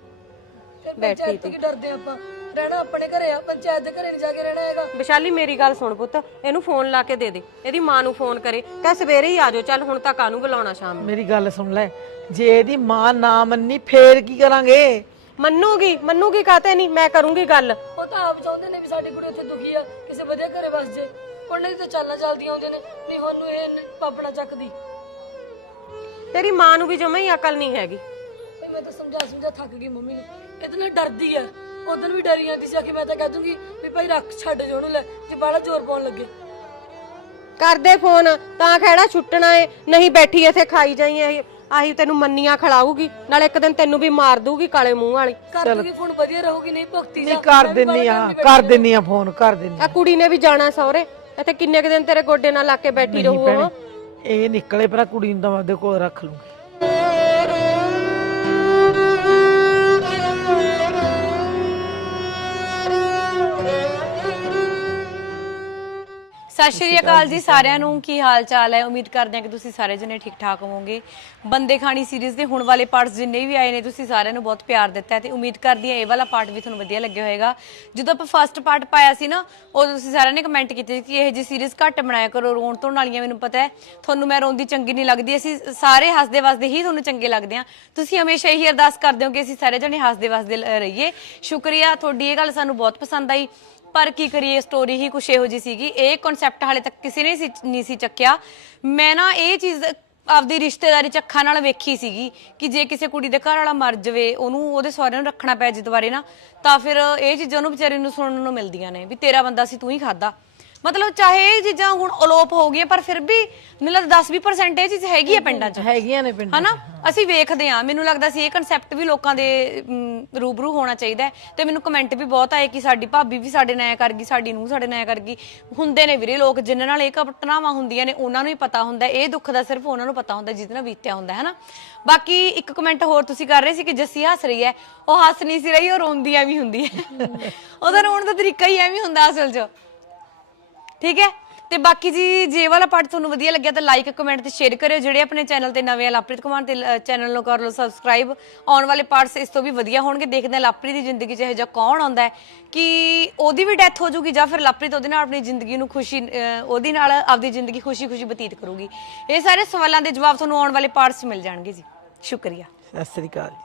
Speaker 4: ਫਿਰ ਪੰਚਾਇਤ ਤੋਂ ਕੀ ਡਰਦੇ ਆਪਾਂ? ਰਹਿਣਾ ਆਪਣੇ ਘਰੇ ਆ, ਪੰਚਾਇਤ ਦੇ ਘਰੇ ਨਹੀਂ ਜਾ ਕੇ ਰਹਿਣਾ ਹੈਗਾ।
Speaker 8: ਵਿਸ਼ਾਲੀ ਮੇਰੀ ਗੱਲ ਸੁਣ ਪੁੱਤ, ਇਹਨੂੰ ਫੋਨ ਲਾ ਕੇ ਦੇ ਦੇ, ਇਹਦੀ ਮਾਂ ਨੂੰ ਫੋਨ ਕਰੇ ਕਹ ਸਵੇਰੇ ਹੀ ਆ ਜਾਓ। ਚੱਲ ਹੁਣ ਤਾਂ ਕਾਹਨੂੰ ਬੁਲਾਉਣਾ ਸ਼ਾਮ ਨੂੰ?
Speaker 3: ਮੇਰੀ ਗੱਲ ਸੁਣ ਲੈ, ਜੇ ਇਹਦੀ ਮਾਂ ਨਾ ਮੰਨੀ ਫੇਰ ਕੀ ਕਰਾਂਗੇ?
Speaker 8: ਮੰਨੂਗੀ ਕਾਤੇ ਨਹੀਂ, ਮੈਂ ਕਰੂੰਗੀ ਗੱਲ।
Speaker 4: ਉਹ ਤਾਂ ਆਪ ਚਾਹੁੰਦੇ ਨੇ ਵੀ ਸਾਡੀ ਕੁੜੀ ਉੱਥੇ ਦੁਖੀ ਆ, ਕਿਸੇ ਵਧੀਆ ਘਰੇ ਵਸ ਜੇ। ਉਹਨਾਂ ਦੀ ਤਾਂ ਚਾਲਾਂ ਚੱਲਦੀਆਂ ਹੁੰਦੀਆਂ ਨੇ, ਨਹੀਂ ਹੁਣ ਨੂੰ ਇਹ ਪਾਪਣਾ ਚੱਕਦੀ।
Speaker 8: ਤੇਰੀ ਮਾਂ ਨੂੰ ਵੀ ਜਮਾਂ ਹੀ ਅਕਲ ਨਹੀਂ ਹੈਗੀ।
Speaker 4: ਭਈ ਮੈਂ ਤਾਂ ਸਮਝਾ ਥੱਕ ਗਈ ਮੰਮੀ ਨੂੰ। ਇਹਦੇ ਨਾਲ ਡਰਦੀ ਆ, ਉਦੋਂ ਵੀ ਡਰੀ ਜਾਂਦੀ ਸੀ ਕਿ ਮੈਂ ਤਾਂ ਕਹਿ ਦੂੰਗੀ ਵੀ ਭਾਈ ਰੱਖ ਛੱਡ ਜੋ ਉਹਨੂੰ, ਲੈ ਜੇ ਬਾਹਲਾ ਜ਼ੋਰ ਪਾਉਣ ਲੱਗੇ।
Speaker 8: ਕਰਦੇ ਫੋਨ ਤਾਂ ਖਹਿੜਾ ਛੁੱਟਣਾ ਏ, ਨਹੀਂ ਬੈਠੀ ਇੱਥੇ ਖਾਈ ਜਾਈ ਆਹੀ ਤੈਨੂੰ ਮੰਨੀਆਂ ਖਿਲਾਊਗੀ, ਨਾਲੇ ਇੱਕ ਦਿਨ ਤੈਨੂੰ ਵੀ ਮਾਰ ਦੂਗੀ ਕਾਲੇ ਮੂੰਹ ਵਾਲੀ।
Speaker 4: ਕਰ ਦੂਗੀ ਫੋਨ, ਵਧੀਆ ਰਹੂਗੀ। ਨਹੀਂ ਭੁਗਤੀ
Speaker 3: ਨਹੀਂ ਕਰ ਦਿੰਨੀ ਆ, ਕਰ ਦਿੰਨੀ ਆ ਫੋਨ, ਕਰ ਦਿੰਨੀ
Speaker 8: ਆ ਕੁੜੀ ਨੇ ਵੀ ਜਾਣਾ ਸਹੁਰੇ, ਇੱਥੇ ਕਿੰਨੇ ਕੁ ਦਿਨ ਤੇਰੇ ਗੋਡੇ ਨਾਲ ਲਾ ਕੇ ਬੈਠੀ ਰਹੂ ਉਹ।
Speaker 3: ਇਹ ਨਿਕਲੇ ਪਰ ਕੁੜੀ ਨੂੰ ਤਾਂ ਮੈਂ ਉਹਦੇ ਕੋਲ ਰੱਖ ਲੂੰਗੀ।
Speaker 2: ਸਤਿ ਸ਼੍ਰੀ ਅਕਾਲ ਜੀ ਸਾਰਿਆਂ ਨੂੰ, ਕੀ ਹਾਲ ਚਾਲ ਹੈ? ਉਮੀਦ ਕਰਦੇ ਹਾਂ ਕਿ ਤੁਸੀਂ ਸਾਰੇ ਜਣੇ ਠੀਕ ਠਾਕ ਹੋਵੋਗੇ। ਬੰਦੇ ਖਾਣੀ ਸੀਰੀਜ਼ ਦੇ ਹੁਣ ਵਾਲੇ ਪਾਰਟਸ ਜਿੰਨੇ ਵੀ ਆਏ ਨੇ, ਤੁਸੀਂ ਸਾਰਿਆਂ ਨੂੰ ਬਹੁਤ ਪਿਆਰ ਦਿੱਤਾ ਤੇ ਉਮੀਦ ਕਰਦੀ ਹਾਂ ਇਹ ਵਾਲਾ ਪਾਰਟ ਵੀ ਤੁਹਾਨੂੰ ਵਧੀਆ ਲੱਗਿਆ ਹੋਵੇਗਾ। ਜਦੋਂ ਆਪਾਂ ਫਸਟ ਪਾਰਟ ਪਾਇਆ ਸੀ ਨਾ, ਉਦੋਂ ਤੁਸੀਂ ਸਾਰਿਆਂ ਨੇ ਕਮੈਂਟ ਕੀਤੇ ਕਿ ਇਹ ਜੀ ਸੀਰੀਜ਼ ਘੱਟ ਬਣਾਇਆ ਕਰੋ, ਰੋਣ ਧੋਣ ਵਾਲੀਆਂ। ਮੈਨੂੰ ਪਤਾ ਹੈ ਤੁਹਾਨੂੰ ਮੈਂ ਰੋਂਦੀ ਚੰਗੀ ਨਹੀਂ ਲੱਗਦੀ, ਅਸੀਂ ਸਾਰੇ ਹੱਸਦੇ ਵਸਦੇ ਹੀ ਤੁਹਾਨੂੰ ਚੰਗੇ ਲੱਗਦੇ ਹਾਂ। ਤੁਸੀਂ ਹਮੇਸ਼ਾ ਇਹੀ ਅਰਦਾਸ ਕਰਦੇ ਹੋ ਕਿ ਅਸੀਂ ਸਾਰੇ ਜਣੇ ਹੱਸਦੇ ਵਸਦੇ ਰਹੀਏ। ਸ਼ੁਕਰੀਆ, ਤੁਹਾਡੀ ਇਹ ਗੱਲ ਸਾਨੂੰ ਬਹੁਤ ਪਸੰਦ ਆਈ। ਪਰ ਕੀ ਕਰੀਏ, ਸਟੋਰੀ ਹੀ ਕੁਛ ਇਹੋ ਜਿਹੀ ਸੀਗੀ। ਇਹ ਕਨਸੈਪਟ ਹਾਲੇ ਤੱਕ ਕਿਸੇ ਨੇ ਨਹੀਂ ਸੀ ਚੱਕਿਆ। ਮੈਂ ਨਾ ਇਹ ਚੀਜ਼ ਆਪਦੀ ਰਿਸ਼ਤੇਦਾਰੀ ਚ ਅੱਖਾਂ ਨਾਲ ਵੇਖੀ ਸੀਗੀ ਕਿ ਜੇ ਕਿਸੇ ਕੁੜੀ ਦੇ ਘਰ ਵਾਲਾ ਮਰ ਜਾਵੇ, ਉਹਨੂੰ ਉਹਦੇ ਸਹੁਰਿਆਂ ਨੂੰ ਰੱਖਣਾ ਪੈ ਜੇ ਦੁਬਾਰੇ ਨਾ, ਤਾਂ ਫਿਰ ਇਹ ਚੀਜ਼ਾਂ ਉਹਨੂੰ ਵਿਚਾਰੀ ਨੂੰ ਸੁਣਨ ਨੂੰ ਮਿਲਦੀਆਂ ਨੇ ਵੀ ਤੇਰਾ ਬੰਦਾ ਸੀ, ਤੂੰ ਹੀ ਖਾਦਾ। ਮਤਲਬ ਚਾਹੇ ਇਹ ਚੀਜ਼ਾਂ ਹੁਣ ਅਲੋਪ ਹੋ ਗਈਆਂ, ਪਰ ਫਿਰ ਵੀ ਮੈਨੂੰ ਲੱਗਦਾ 10-20% ਇਹ ਚੀਜ਼ ਹੈਗੀ ਆ ਪਿੰਡਾਂ 'ਚ,
Speaker 3: ਹੈਗੀਆਂ ਨੇ ਪਿੰਡਾਂ
Speaker 2: ਹਨਾ। ਅਸੀਂ ਵੇਖਦੇ ਆ, ਮੈਨੂੰ ਲੱਗਦਾ ਸੀ ਇਹ ਕਨਸੈਪਟ ਵੀ ਲੋਕਾਂ ਦੇ ਰੂਬਰੂ ਹੋਣਾ ਚਾਹੀਦਾ ਹੈ। ਤੇ ਮੈਨੂੰ ਕਮੈਂਟ ਵੀ ਬਹੁਤ ਆਏ ਕਿ ਸਾਡੀ ਭਾਬੀ ਵੀ ਸਾਡੇ ਨਾਲ ਕਰ ਗਈ, ਸਾਡੀ ਨੂੰਹ ਸਾਡੇ ਨਾਲ ਕਰ ਗਈ। ਹੁੰਦੇ ਨੇ ਵੀਰੇ ਲੋਕ ਜਿਨ੍ਹਾਂ ਨਾਲ ਇਹ ਘਟਨਾਵਾਂ ਹੁੰਦੀਆਂ ਨੇ, ਉਹਨਾਂ ਨੂੰ ਹੀ ਪਤਾ ਹੁੰਦਾ ਇਹ ਦੁੱਖ ਦਾ, ਸਿਰਫ ਉਹਨਾਂ ਨੂੰ ਪਤਾ ਹੁੰਦਾ ਜਿਹਦੇ ਨਾਲ ਬੀਤਿਆ ਹੁੰਦਾ, ਹਨਾ। ਬਾਕੀ ਇੱਕ ਕਮੈਂਟ ਹੋਰ ਤੁਸੀਂ ਕਰ ਰਹੇ ਸੀ ਕਿ ਜੱਸੀ ਹੱਸ ਰਹੀ ਹੈ। ਉਹ ਹੱਸ ਨਹੀਂ ਸੀ ਰਹੀ, ਉਹ ਰੋਂਦੀ ਐਵੇਂ ਹੁੰਦੀ ਹੈ। ਉਹਦਾ ਰੋਣ ਦਾ ਤਰੀਕਾ ਹੀ ਐਵੇਂ ਹੁੰਦਾ ਅਸਲ 'ਚ, ਠੀਕ ਹੈ। ਤੇ ਬਾਕੀ ਜੀ ਜੇ ਵਾਲਾ ਪਾਰਟ ਤੁਹਾਨੂੰ ਵਧੀਆ ਲੱਗਿਆ ਤਾਂ ਲਾਈਕ ਕਮੈਂਟ ਤੇ ਸ਼ੇਅਰ ਕਰਿਓ। ਜਿਹੜੇ ਆਪਣੇ ਚੈਨਲ ਤੇ ਨਵੇਂ ਆ ਲਵਪ੍ਰੀਤ ਕੁਮਾਰ ਤੇ ਚੈਨਲ ਨੂੰ ਕਰ ਲਓ ਸਬਸਕ੍ਰਾਈਬ। ਆਉਣ ਵਾਲੇ ਪਾਰਟਸ ਇਸ ਤੋਂ ਵੀ ਵਧੀਆ ਹੋਣਗੇ। ਦੇਖਦੇ ਹਾਂ ਲਵਪ੍ਰੀਤ ਦੀ ਜ਼ਿੰਦਗੀ 'ਚ ਇਹੋ ਜਿਹਾ ਕੌਣ ਆਉਂਦਾ ਹੈ ਕਿ ਉਹਦੀ ਵੀ ਡੈਥ ਹੋ ਜਾਊਗੀ ਜਾਂ ਫਿਰ ਲਵਪ੍ਰੀਤ ਉਹਦੇ ਨਾਲ ਆਪਣੀ ਜ਼ਿੰਦਗੀ ਨੂੰ ਉਹਦੇ ਨਾਲ ਆਪਦੀ ਜ਼ਿੰਦਗੀ ਖੁਸ਼ੀ ਬਤੀਤ ਕਰੂਗੀ। ਇਹ ਸਾਰੇ ਸਵਾਲਾਂ ਦੇ ਜਵਾਬ ਤੁਹਾਨੂੰ ਆਉਣ ਵਾਲੇ ਪਾਰਟਸ 'ਚ ਮਿਲ ਜਾਣਗੇ ਜੀ। ਸ਼ੁਕਰੀਆ।
Speaker 3: ਸਤਿ ਸ੍ਰੀ ਅਕਾਲ।